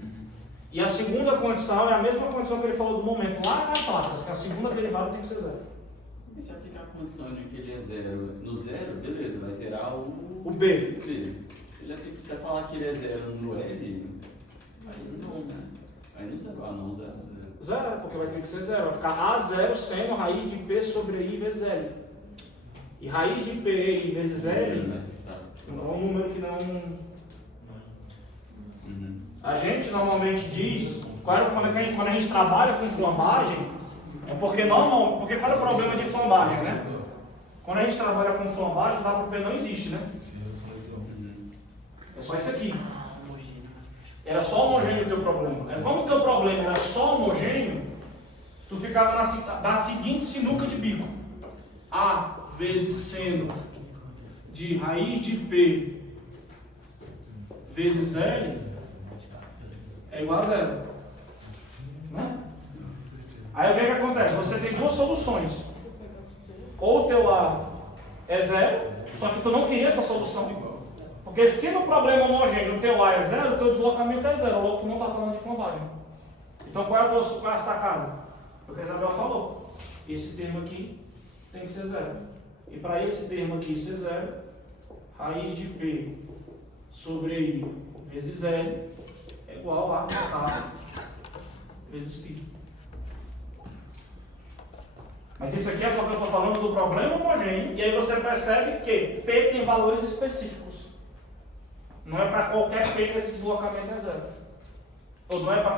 E a segunda condição é a mesma condição que ele falou do momento lá na placas, que a segunda derivada tem que ser zero. E se aplicar a condição de que ele é zero no zero, beleza, vai zerar o B. B. Se você falar que ele é zero no L, aí não, né? Aí não zero. Ah, não, zero. Zero, porque vai ter que ser zero. Vai ficar A0 seno raiz de P sobre I vezes L. E raiz de PI vezes L é um número que não... A gente normalmente diz, quando a gente trabalha com flambagem, é porque porque qual é o problema de flambagem, né? Quando a gente trabalha com flambagem, o WP não existe, né? É só isso aqui. Era só homogêneo o teu problema. Como o teu problema era só homogêneo, tu ficava na seguinte sinuca de bico. A vezes seno de raiz de P vezes L é igual a zero. Né? Aí o que acontece? Você tem duas soluções. Ou o teu A é zero, só que tu não queria essa solução. Porque se no problema homogêneo o teu A é zero, o teu deslocamento é zero. Logo tu não está falando de flambagem. Então qual é a sacada? O que a Isabel falou. Esse termo aqui tem que ser zero. E para esse termo aqui ser zero, raiz de P sobre I vezes L é igual a A vezes π. Mas isso aqui é só que eu estou falando do problema homogêneo, e aí você percebe que P tem valores específicos. Não é para qualquer P que esse deslocamento é zero. Ou não é para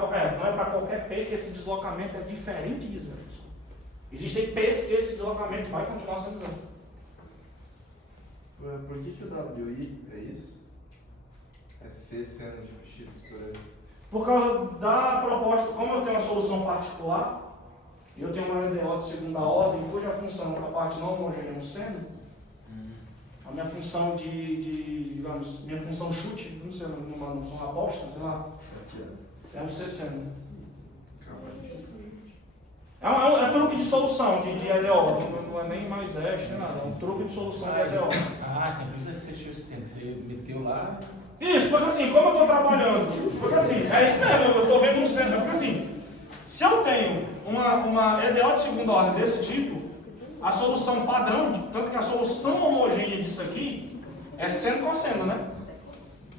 qualquer P que esse deslocamento é diferente de zero. Existem P's que esse deslocamento vai continuar sendo zero. Por que o WI é isso? É C seno de X por aí. Por causa da proposta, como eu tenho uma solução particular, e eu tenho uma EDO de segunda ordem, cuja função é a parte não homogênea no seno, A minha função digamos, minha função chute, não sei, numa função aposta, sei lá, é um sessendo. É truque de solução de EDO, não é nem mais hash, nem nada, é um truque de solução de EDO. Tem coisa que você meteu lá. Isso, porque assim, como eu estou trabalhando, porque assim, é isso mesmo, eu estou vendo um seno, porque assim, se eu tenho uma EDO de segunda ordem desse tipo, a solução padrão, tanto que a solução homogênea disso aqui é seno e cosseno, né?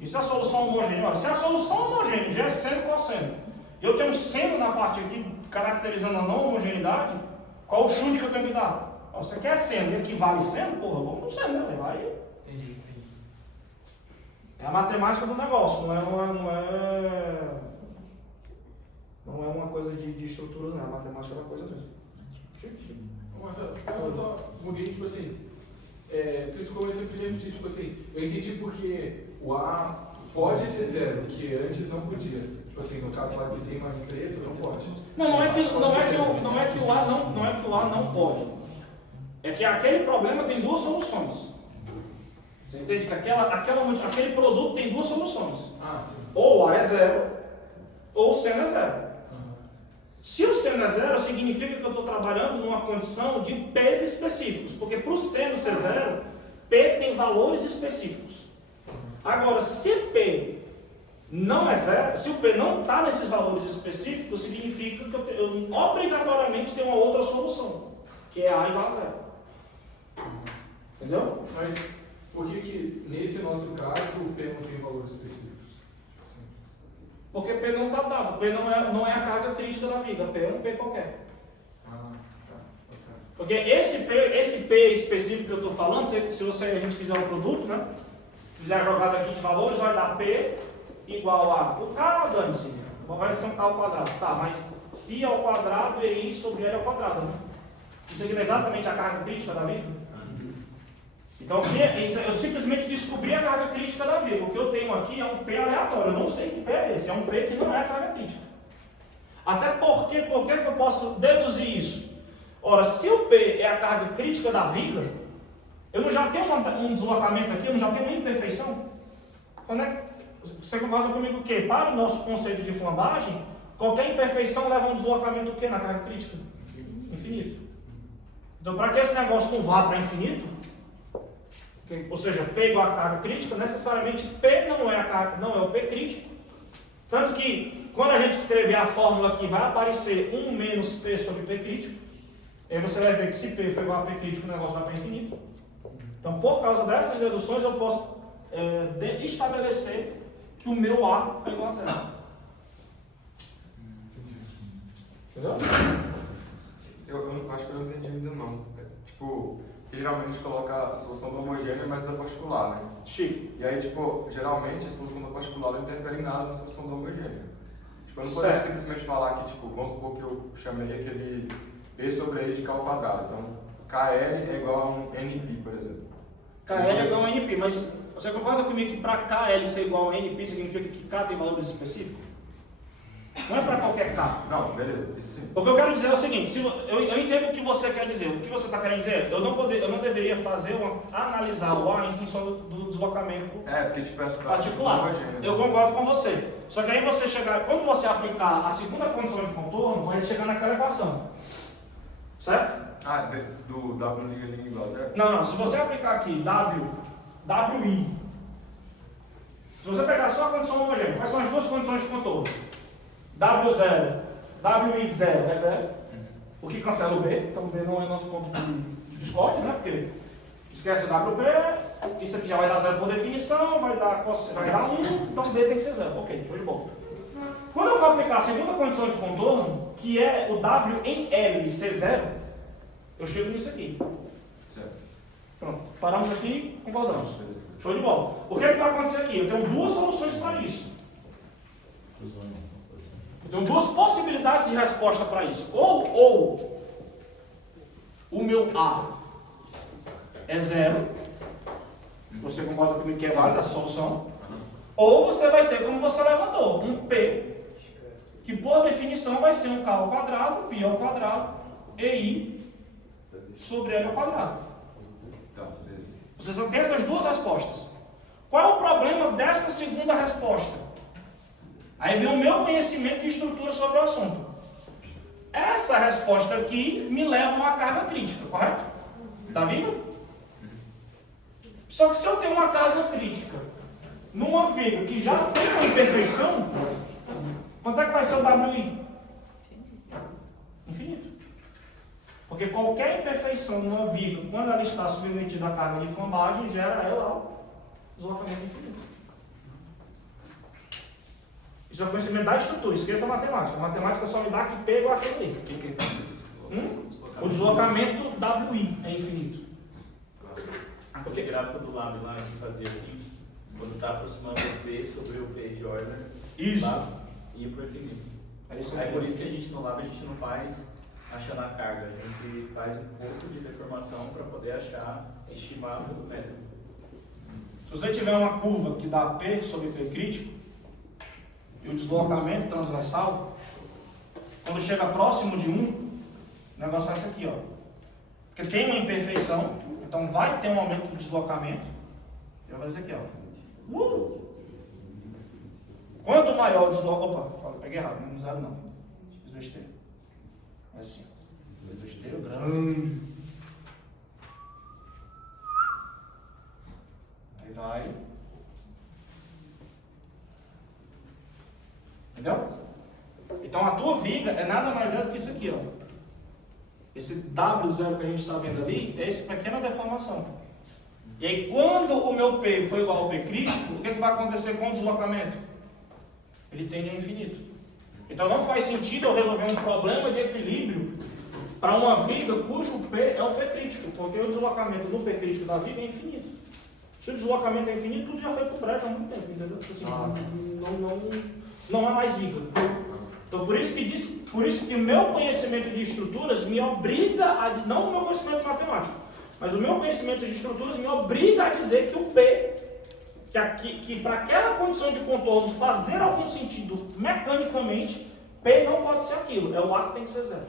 Isso é a solução homogênea. Olha, se a solução homogênea já é seno e cosseno, e eu tenho seno na parte aqui, caracterizando a não homogeneidade, qual o chute que eu tenho que dar? Você quer seno e equivale seno? Porra, vamos no seno, né? Vai. Entendi. É a matemática do negócio, não é uma coisa de estruturas, não. É a matemática da coisa mesmo. Marcelo, eu só buguei, tipo assim, tu explicou isso sempre repetir, tipo assim, eu entendi porque o A pode ser 0, que antes não podia. Tipo assim, no caso lá de cima em preto, não pode. Não é que o A não pode. É que aquele problema tem duas soluções. Você entende que aquele produto tem duas soluções. Ah, sim. Ou o A é 0, ou o seno é 0. Se o seno é 0, significa que eu estou trabalhando numa condição de P's específicos. Porque para o seno ser 0, P tem valores específicos. Agora, se P não é 0, se o P não está nesses valores específicos, significa que eu obrigatoriamente tenho uma outra solução, que é A igual a 0. Entendeu? Mas por que nesse nosso caso o P não tem valores específicos? Porque P não está dado. P não é a carga crítica da viga. P é um P qualquer. Ah, tá. Porque esse P específico que eu estou falando, se a gente fizer um produto, né? Fizer a jogada aqui de valores, vai dar P igual a... O K, dane-se. Vai ser um K ao quadrado. Tá, mas I ao quadrado e I sobre L ao quadrado. Né? Isso aqui não é exatamente a carga crítica da viga? Então, eu simplesmente descobri a carga crítica da viga. O que eu tenho aqui é um P aleatório. Eu não sei que P é esse. É um P que não é a carga crítica. Até porque, por que eu posso deduzir isso? Ora, se o P é a carga crítica da viga, eu não já tenho um deslocamento aqui, eu não já tenho uma imperfeição? Você concorda comigo que, para o nosso conceito de flambagem, qualquer imperfeição leva a um deslocamento o quê na carga crítica? Infinito. Então, para que esse negócio não vá para infinito, ou seja, P igual a carga crítica, necessariamente P não é o P crítico. Tanto que, quando a gente escrever a fórmula aqui, vai aparecer 1 menos P sobre P crítico. Aí você vai ver que se P for igual a P crítico, o negócio vai para infinito. Então, por causa dessas deduções, eu posso estabelecer que o meu A é igual a 0. Entendeu? Eu acho que eu não entendi ainda não. Tipo, geralmente a gente coloca a solução do homogêneo, mas da particular, né? Chico. E aí, tipo, geralmente a solução da particular não interfere em nada na solução do homogêneo. Tipo, eu não poderia Certo. simplesmente falar que, tipo, vamos supor que eu chamei aquele P sobre I de K ao quadrado. Então, KL é igual a um NP, por exemplo. KL é igual a NP, mas você concorda comigo que para KL ser igual a NP significa que K tem valores específicos? Não é para qualquer K. Não, beleza, isso sim. O que eu quero dizer é o seguinte, eu entendo o que você quer dizer. O que você está querendo dizer? Eu não deveria analisar o A em função do deslocamento Porque tipo, é particular. homogêneo. Eu concordo com você. Só que aí você chegar, quando você aplicar a segunda condição de contorno, vai chegar naquela equação. Certo? Do W liga igual a 0? Não. Se você aplicar aqui WI, se você pegar só a condição homogênea, quais são as duas condições de contorno? W0, WI0 é 0, o que cancela o B, então o B não é nosso ponto de discórdia, né? Porque esquece o WB, isso aqui já vai dar 0 por definição, vai dar 1, então o B tem que ser 0. Ok, show de bola. Quando eu for aplicar a segunda condição de contorno, que é o W em L ser 0, eu chego nisso aqui. Certo. Pronto, paramos aqui, concordamos. Show de bola. O que é que vai acontecer aqui? Eu tenho duas soluções para isso. Eu tenho duas possibilidades de resposta para isso. Ou o meu A é 0, você concorda comigo que é válida essa solução, ou você vai ter, como você levantou, um P, que por definição vai ser um K ao quadrado, π ao quadrado, e I sobre L ao quadrado. Tá, beleza. Você só tem essas duas respostas. Qual é o problema dessa segunda resposta? Aí vem o meu conhecimento de estrutura sobre o assunto. Essa resposta aqui me leva a uma carga crítica, correto? Tá vendo? Só que se eu tenho uma carga crítica numa viga que já tem uma imperfeição, quanto é que vai ser o WI? Infinito. Porque qualquer imperfeição numa viga, quando ela está submetida à carga de flambagem, gera ela ao deslocamento infinito. Isso é conhecimento da estrutura, esqueça a matemática. A matemática só me dá que P é igual a aquele ali. Quem que é infinito? O deslocamento WI é infinito. Aquele gráfico do lado lá que fazia assim, quando está aproximando o P sobre o P de Euler, Isso. lá, ia para o infinito. É isso Aí aí. por isso que a gente no lab a gente não faz achando a carga, a gente faz um pouco de deformação para poder achar, estimar o método. Se você tiver uma curva que dá P sobre P crítico, e o deslocamento transversal, quando chega próximo de 1, o negócio faz isso aqui, ó. Porque tem uma imperfeição, então vai ter um aumento do deslocamento. Eu vou fazer aqui, ó. Quanto maior o deslocamento... Opa, peguei errado, não zero não. Fiz besteira. É assim. Fiz besteira grande. Aí vai. Entendeu? Então a tua viga é nada mais do que isso aqui, ó. Esse W0 que a gente está vendo ali é essa pequena deformação. E aí quando o meu P for igual ao P crítico, o que vai acontecer com o deslocamento? Ele tende a infinito. Então não faz sentido eu resolver um problema de equilíbrio para uma viga cujo P é o P crítico, porque o deslocamento do P crítico da viga é infinito. Se o deslocamento é infinito, tudo já foi para o brejo há muito tempo, entendeu? Assim, não é mais viga. Então por isso que o meu conhecimento de estruturas me obriga a, não o meu conhecimento matemático, mas o meu conhecimento de estruturas me obriga a dizer que o P, que para aquela condição de contorno fazer algum sentido mecanicamente, P não pode ser aquilo, é o A que tem que ser zero.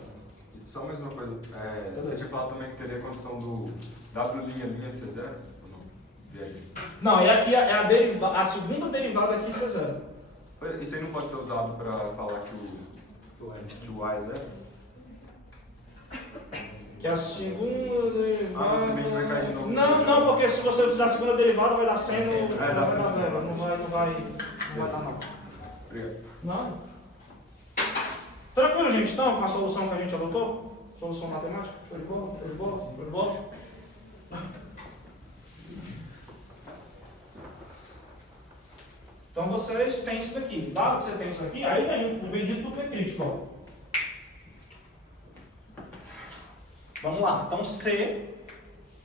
Só mais uma coisa, você tinha falado também que teria a condição do W' ser zero? Ou não? Viajei. Não, é aqui a segunda derivada aqui ser zero. Isso aí não pode ser usado para falar que o A é zero? Que a segunda derivada... você meio que vai cair de novo. Não, porque se você fizer a segunda derivada vai dar 100 no... Vai dar 100. zero, não vai dar não. Obrigado. Não. Tranquilo, gente, então, com a solução que a gente adotou? Solução matemática? Show de bola? Show de bola? Show de bola? Então vocês têm isso daqui. Dado que você tem isso aqui, aí vem o bendito do P crítico, ó. Vamos lá. Então C.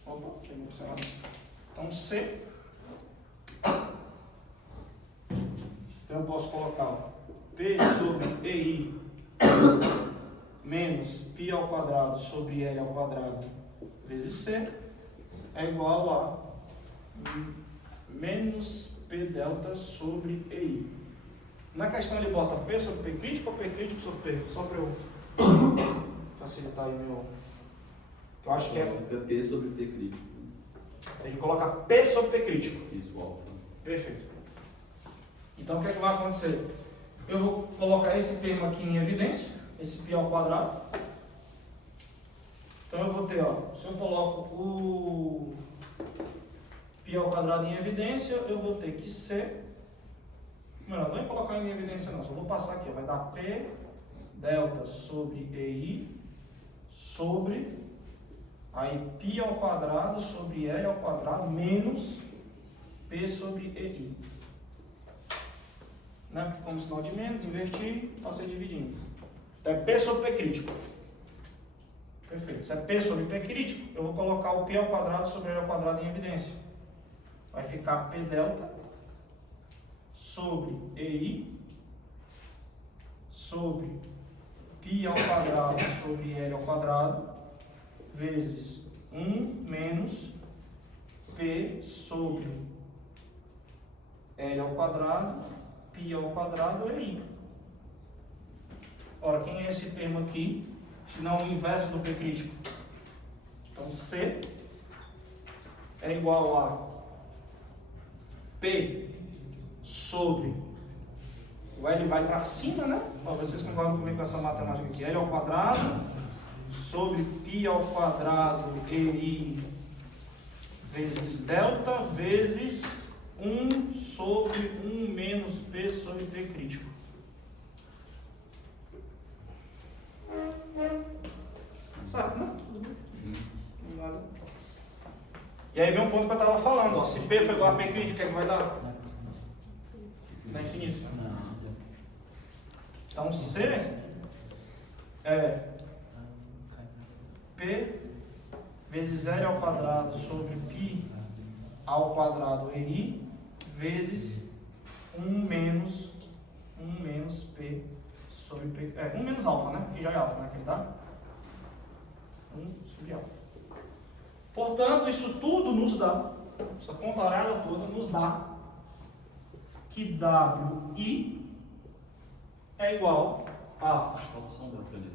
Opa, chegou o celular. Então C. Então eu posso colocar ó, P sobre EI menos π ao quadrado sobre L ao quadrado vezes C é igual a menos P delta sobre EI. Na questão ele bota P sobre P crítico ou P crítico sobre P? Só para eu facilitar aí meu... Eu acho que é... P sobre P crítico. Ele coloca P sobre P crítico. Isso, alfa. Perfeito. Então o que é que vai acontecer? Eu vou colocar esse termo aqui em evidência, esse π ao quadrado. Então eu vou ter, ó, se eu coloco o π ao quadrado em evidência, eu vou ter que C. Não vou nem colocar em evidência não, só vou passar aqui, ó, vai dar P delta sobre EI sobre aí π ao quadrado sobre L ao quadrado menos P sobre EI. Né? Porque como sinal de menos, inverti, passei dividindo. Então é P sobre P crítico. Perfeito. Se é P sobre P crítico, eu vou colocar o P ao quadrado sobre L ao quadrado em evidência. Vai ficar P delta sobre EI sobre π ao quadrado sobre L ao quadrado vezes 1 menos P sobre L ao quadrado, π ao quadrado é I. Ora, quem é esse termo aqui? Se não o inverso do P crítico. Então C é igual a P sobre o L vai para cima, né? Bom, vocês concordam comigo com essa matemática aqui? L ao quadrado sobre π ao quadrado EI vezes delta vezes 1 sobre 1 menos P sobre P crítico. Sabe, né? E aí vem um ponto que eu estava falando, ó. Se P for igual a P crítico, o que é que vai dar? Dá infinito. Então C é P vezes L ao quadrado sobre π ao quadrado EI vezes 1 menos P sobre P. 1 menos alfa, né? Porque já é alfa, né? Que ele dá 1 sobre alfa. Portanto, isso tudo nos dá, essa contarada toda nos dá que WI é igual a... Acho que falta só um delta ali,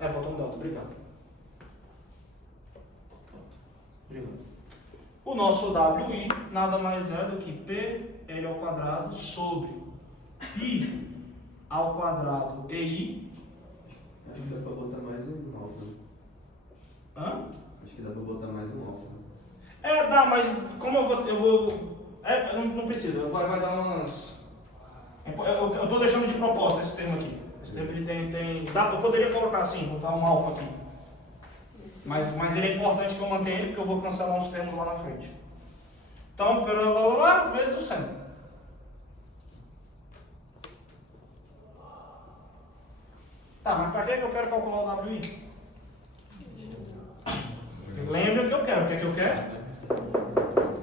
né? Falta um delta, obrigado. O nosso WI nada mais é do que PL ao quadrado sobre π ao quadrado EI. Acho que dá pra botar mais um alfa. Hã? Acho que dá pra botar mais um alfa. Dá, mas como eu vou não precisa, vai dar umas... Eu estou deixando de proposta esse termo aqui. Esse termo ele tem eu poderia colocar assim, botar um alfa aqui. Mas ele é importante que eu mantenha ele, porque eu vou cancelar uns termos lá na frente. Então, vezes o centro. Tá, mas para que eu quero calcular o WI? Lembra o que eu quero. O que é que eu quero?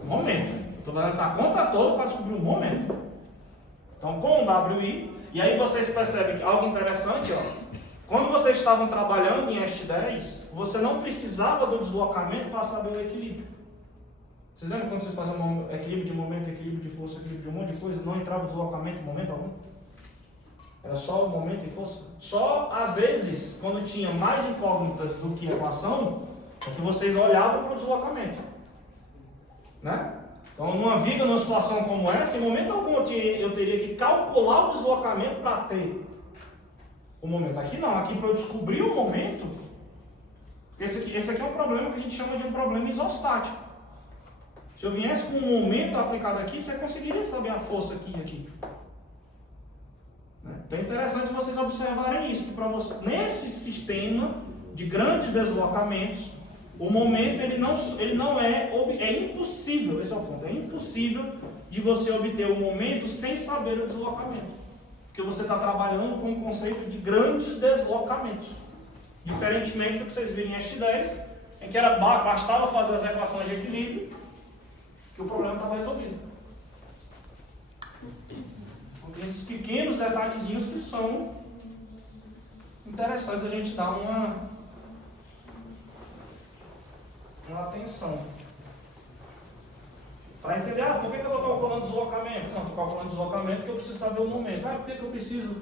Momento. Estou fazendo essa conta toda para descobrir o momento. Então, com o WI, e aí vocês percebem que algo interessante, ó. Quando vocês estavam trabalhando em ST10, você não precisava do deslocamento para saber o equilíbrio. Vocês lembram quando vocês faziam um equilíbrio de momento, equilíbrio de força, equilíbrio de um monte de coisa, não entrava deslocamento em momento algum? Era só o momento e força? Só, às vezes, quando tinha mais incógnitas do que equação, é que vocês olhavam para o deslocamento. Né? Então, numa viga, numa situação como essa, em momento algum eu teria que calcular o deslocamento para ter o momento. Aqui não, aqui para eu descobrir o momento, esse aqui é um problema que a gente chama de um problema isostático. Se eu viesse com um momento aplicado aqui, você conseguiria saber a força aqui e aqui. Então é interessante vocês observarem isso, que para você, nesse sistema de grandes deslocamentos, o momento ele não é impossível, esse é o ponto, é impossível de você obter o momento sem saber o deslocamento. Porque você está trabalhando com o conceito de grandes deslocamentos. Diferentemente do que vocês viram em ST10, em que bastava fazer as equações de equilíbrio, que o problema estava resolvido. Então, tem esses pequenos detalhezinhos que são interessantes a gente dar uma atenção. Para entender, por que eu estou calculando deslocamento? Não, estou calculando deslocamento porque eu preciso saber o momento. Por que eu preciso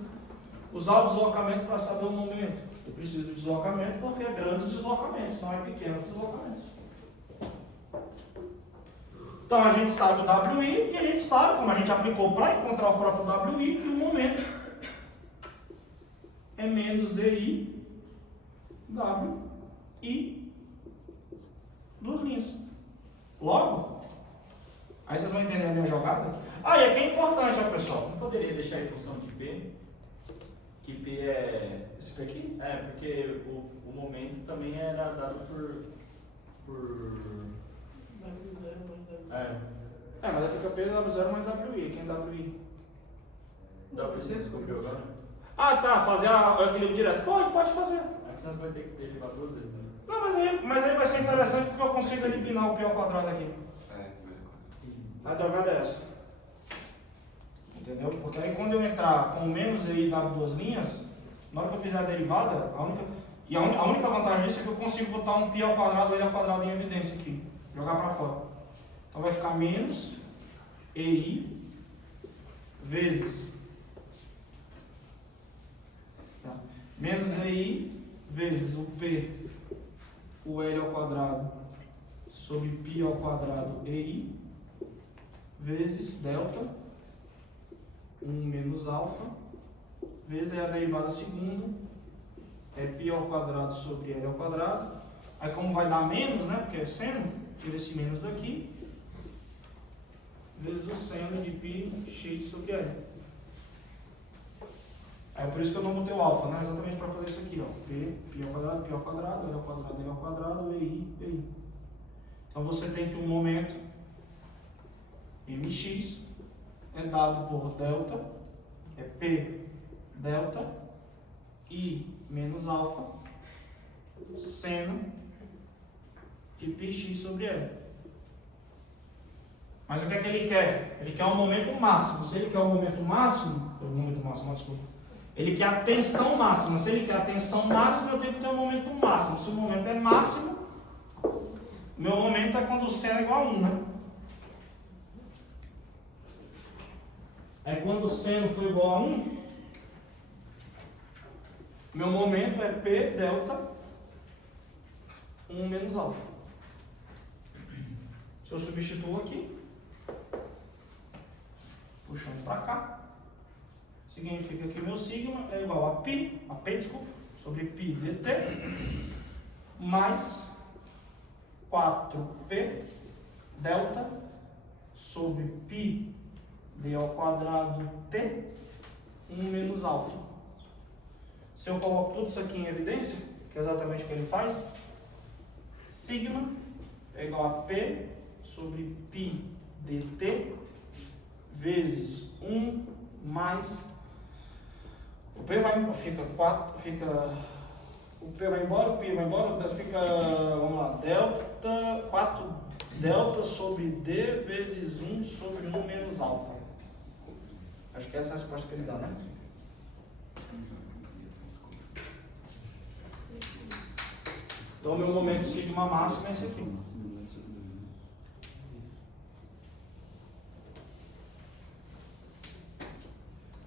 usar o deslocamento para saber o momento? Eu preciso de deslocamento porque é grandes deslocamentos, não é pequenos deslocamentos. Então a gente sabe o WI e a gente sabe, como a gente aplicou para encontrar o próprio WI, que o momento é menos EI WI duas linhas. Logo, aí vocês vão entender a minha jogada. E aqui é importante, ó, pessoal. Não poderia deixar em função de P? Que P é... Esse P aqui? Porque o momento também era dado por... Mas aí fica P W0 mais WI. Quem é WI? Você descobriu agora? Tá. Fazer o equilíbrio direto. Pode fazer. É que você vai ter que derivar duas vezes, né? Não, mas aí vai ser interessante porque eu consigo eliminar o P ao quadrado aqui. A jogada é essa. Entendeu? Porque aí quando eu entrar com menos EI W duas linhas, na hora que eu fizer a derivada, a única vantagem disso é que eu consigo botar um π ao quadrado e L ao quadrado em evidência aqui. Jogar para fora. Então vai ficar menos EI vezes menos EI vezes o P, o L ao quadrado sobre π ao quadrado EI vezes delta 1 menos alfa vezes a derivada segunda é π ao quadrado sobre L ao quadrado. Aí como vai dar menos, né, porque é seno, tira esse menos daqui, vezes o seno de πx sobre L. É por isso que eu não botei o alfa, né, exatamente para fazer isso aqui, ó, π ao quadrado, L ao quadrado, L ao quadrado, EI. Então você tem que um momento mx é dado por delta, é P delta, I menos alfa, seno de πx sobre L. Mas o que é que ele quer? Ele quer um momento máximo. Se ele quer um momento máximo, ele quer a tensão máxima. Se ele quer a tensão máxima, eu tenho que ter um momento máximo. Se o momento é máximo, meu momento é quando o seno é igual a 1, né? Aí quando o seno for igual a 1, meu momento é P delta 1 menos alfa. Se eu substituo aqui, puxando para cá, significa que meu sigma é igual a P sobre π dt, mais 4P delta sobre π d ao quadrado t 1 menos alfa. Se eu coloco tudo isso aqui em evidência, que é exatamente o que ele faz, sigma é igual a P sobre π dt vezes 1 mais o P vai fica 4, o P vai embora, fica, vamos lá, delta 4 delta sobre d vezes 1 sobre 1 menos alfa. Acho que essa é a resposta que ele dá, né? Então, meu momento sigma máximo é esse aqui.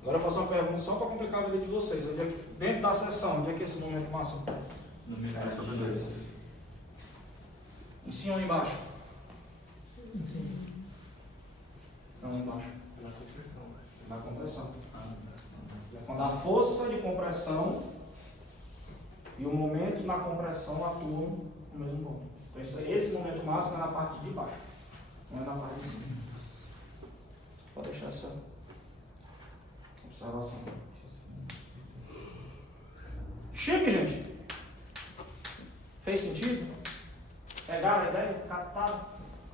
Agora eu faço uma pergunta só para complicar a vida de vocês. Dentro da sessão, onde é que é esse momento máximo? É sobre 2. Em cima ou embaixo? Não, embaixo. Na compressão. Quando a força de compressão e o momento na compressão atuam no mesmo ponto. Então esse momento máximo é na parte de baixo, não é na parte de cima. Pode deixar essa observação. Chique, gente? Fez sentido? Pegaram a ideia? Captaram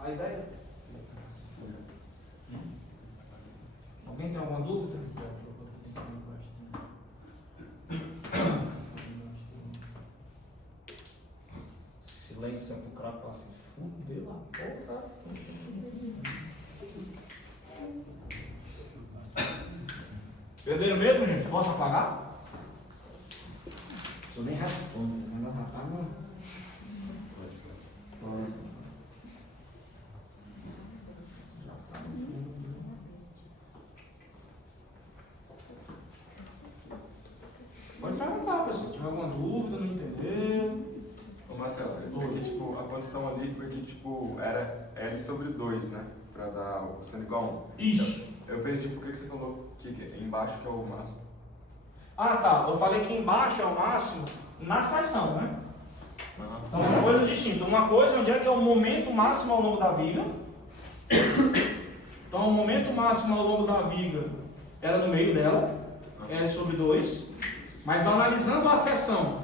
a ideia? Alguém tem alguma dúvida? Silêncio sepulcral e fala assim, fudeu a porra. Perderam mesmo, gente? Posso apagar? Eu nem respondo, o negócio já tá no... Pode. Já tá no fundo. Pode perguntar, pessoal. Se tiver alguma dúvida, não entendeu. Ô Marcelo, porque tipo, a condição ali foi que tipo, era L sobre 2, né? Pra dar o seno igual a 1. Isso. Eu perdi porque você falou que embaixo que é o máximo. Ah, tá. Eu falei que embaixo é o máximo na seção, né? Então são coisas distintas. Uma coisa onde é que é o momento máximo ao longo da viga. Então o momento máximo ao longo da viga era no meio dela, L sobre 2. Mas analisando a seção,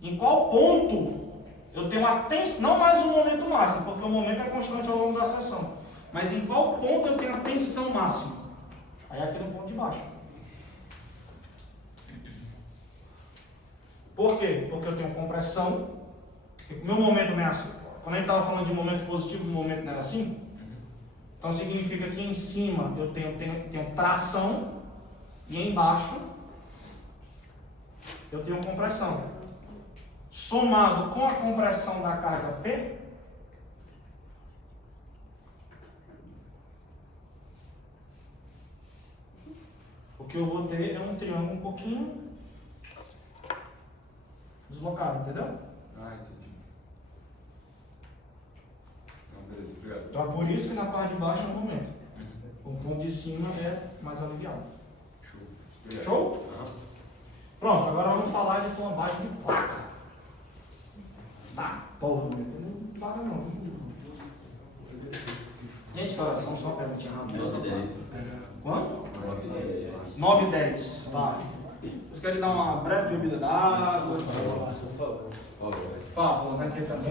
em qual ponto eu tenho a tensão, não mais o momento máximo, porque o momento é constante ao longo da seção, mas em qual ponto eu tenho a tensão máxima? Aí aqui no ponto de baixo. Por quê? Porque eu tenho compressão, meu momento não é assim. Quando a gente estava falando de momento positivo, o momento não era assim? Então significa que em cima eu tenho tração e embaixo eu tenho compressão. Somado com a compressão da carga P, o que eu vou ter é um triângulo um pouquinho deslocado, entendeu? Ah, entendi. Então é por isso que na parte de baixo não aumenta. O ponto de cima é mais aliviado. Show? Pronto, agora vamos falar de flambagem de placa. Tá, porra, não para não. Gente, coração, só uma perguntinha rápida. 9:10. Quanto? 9:10. 9:10, tá. Vocês querem dar uma breve bebida d'água? Por favor. Por favor, né? Que também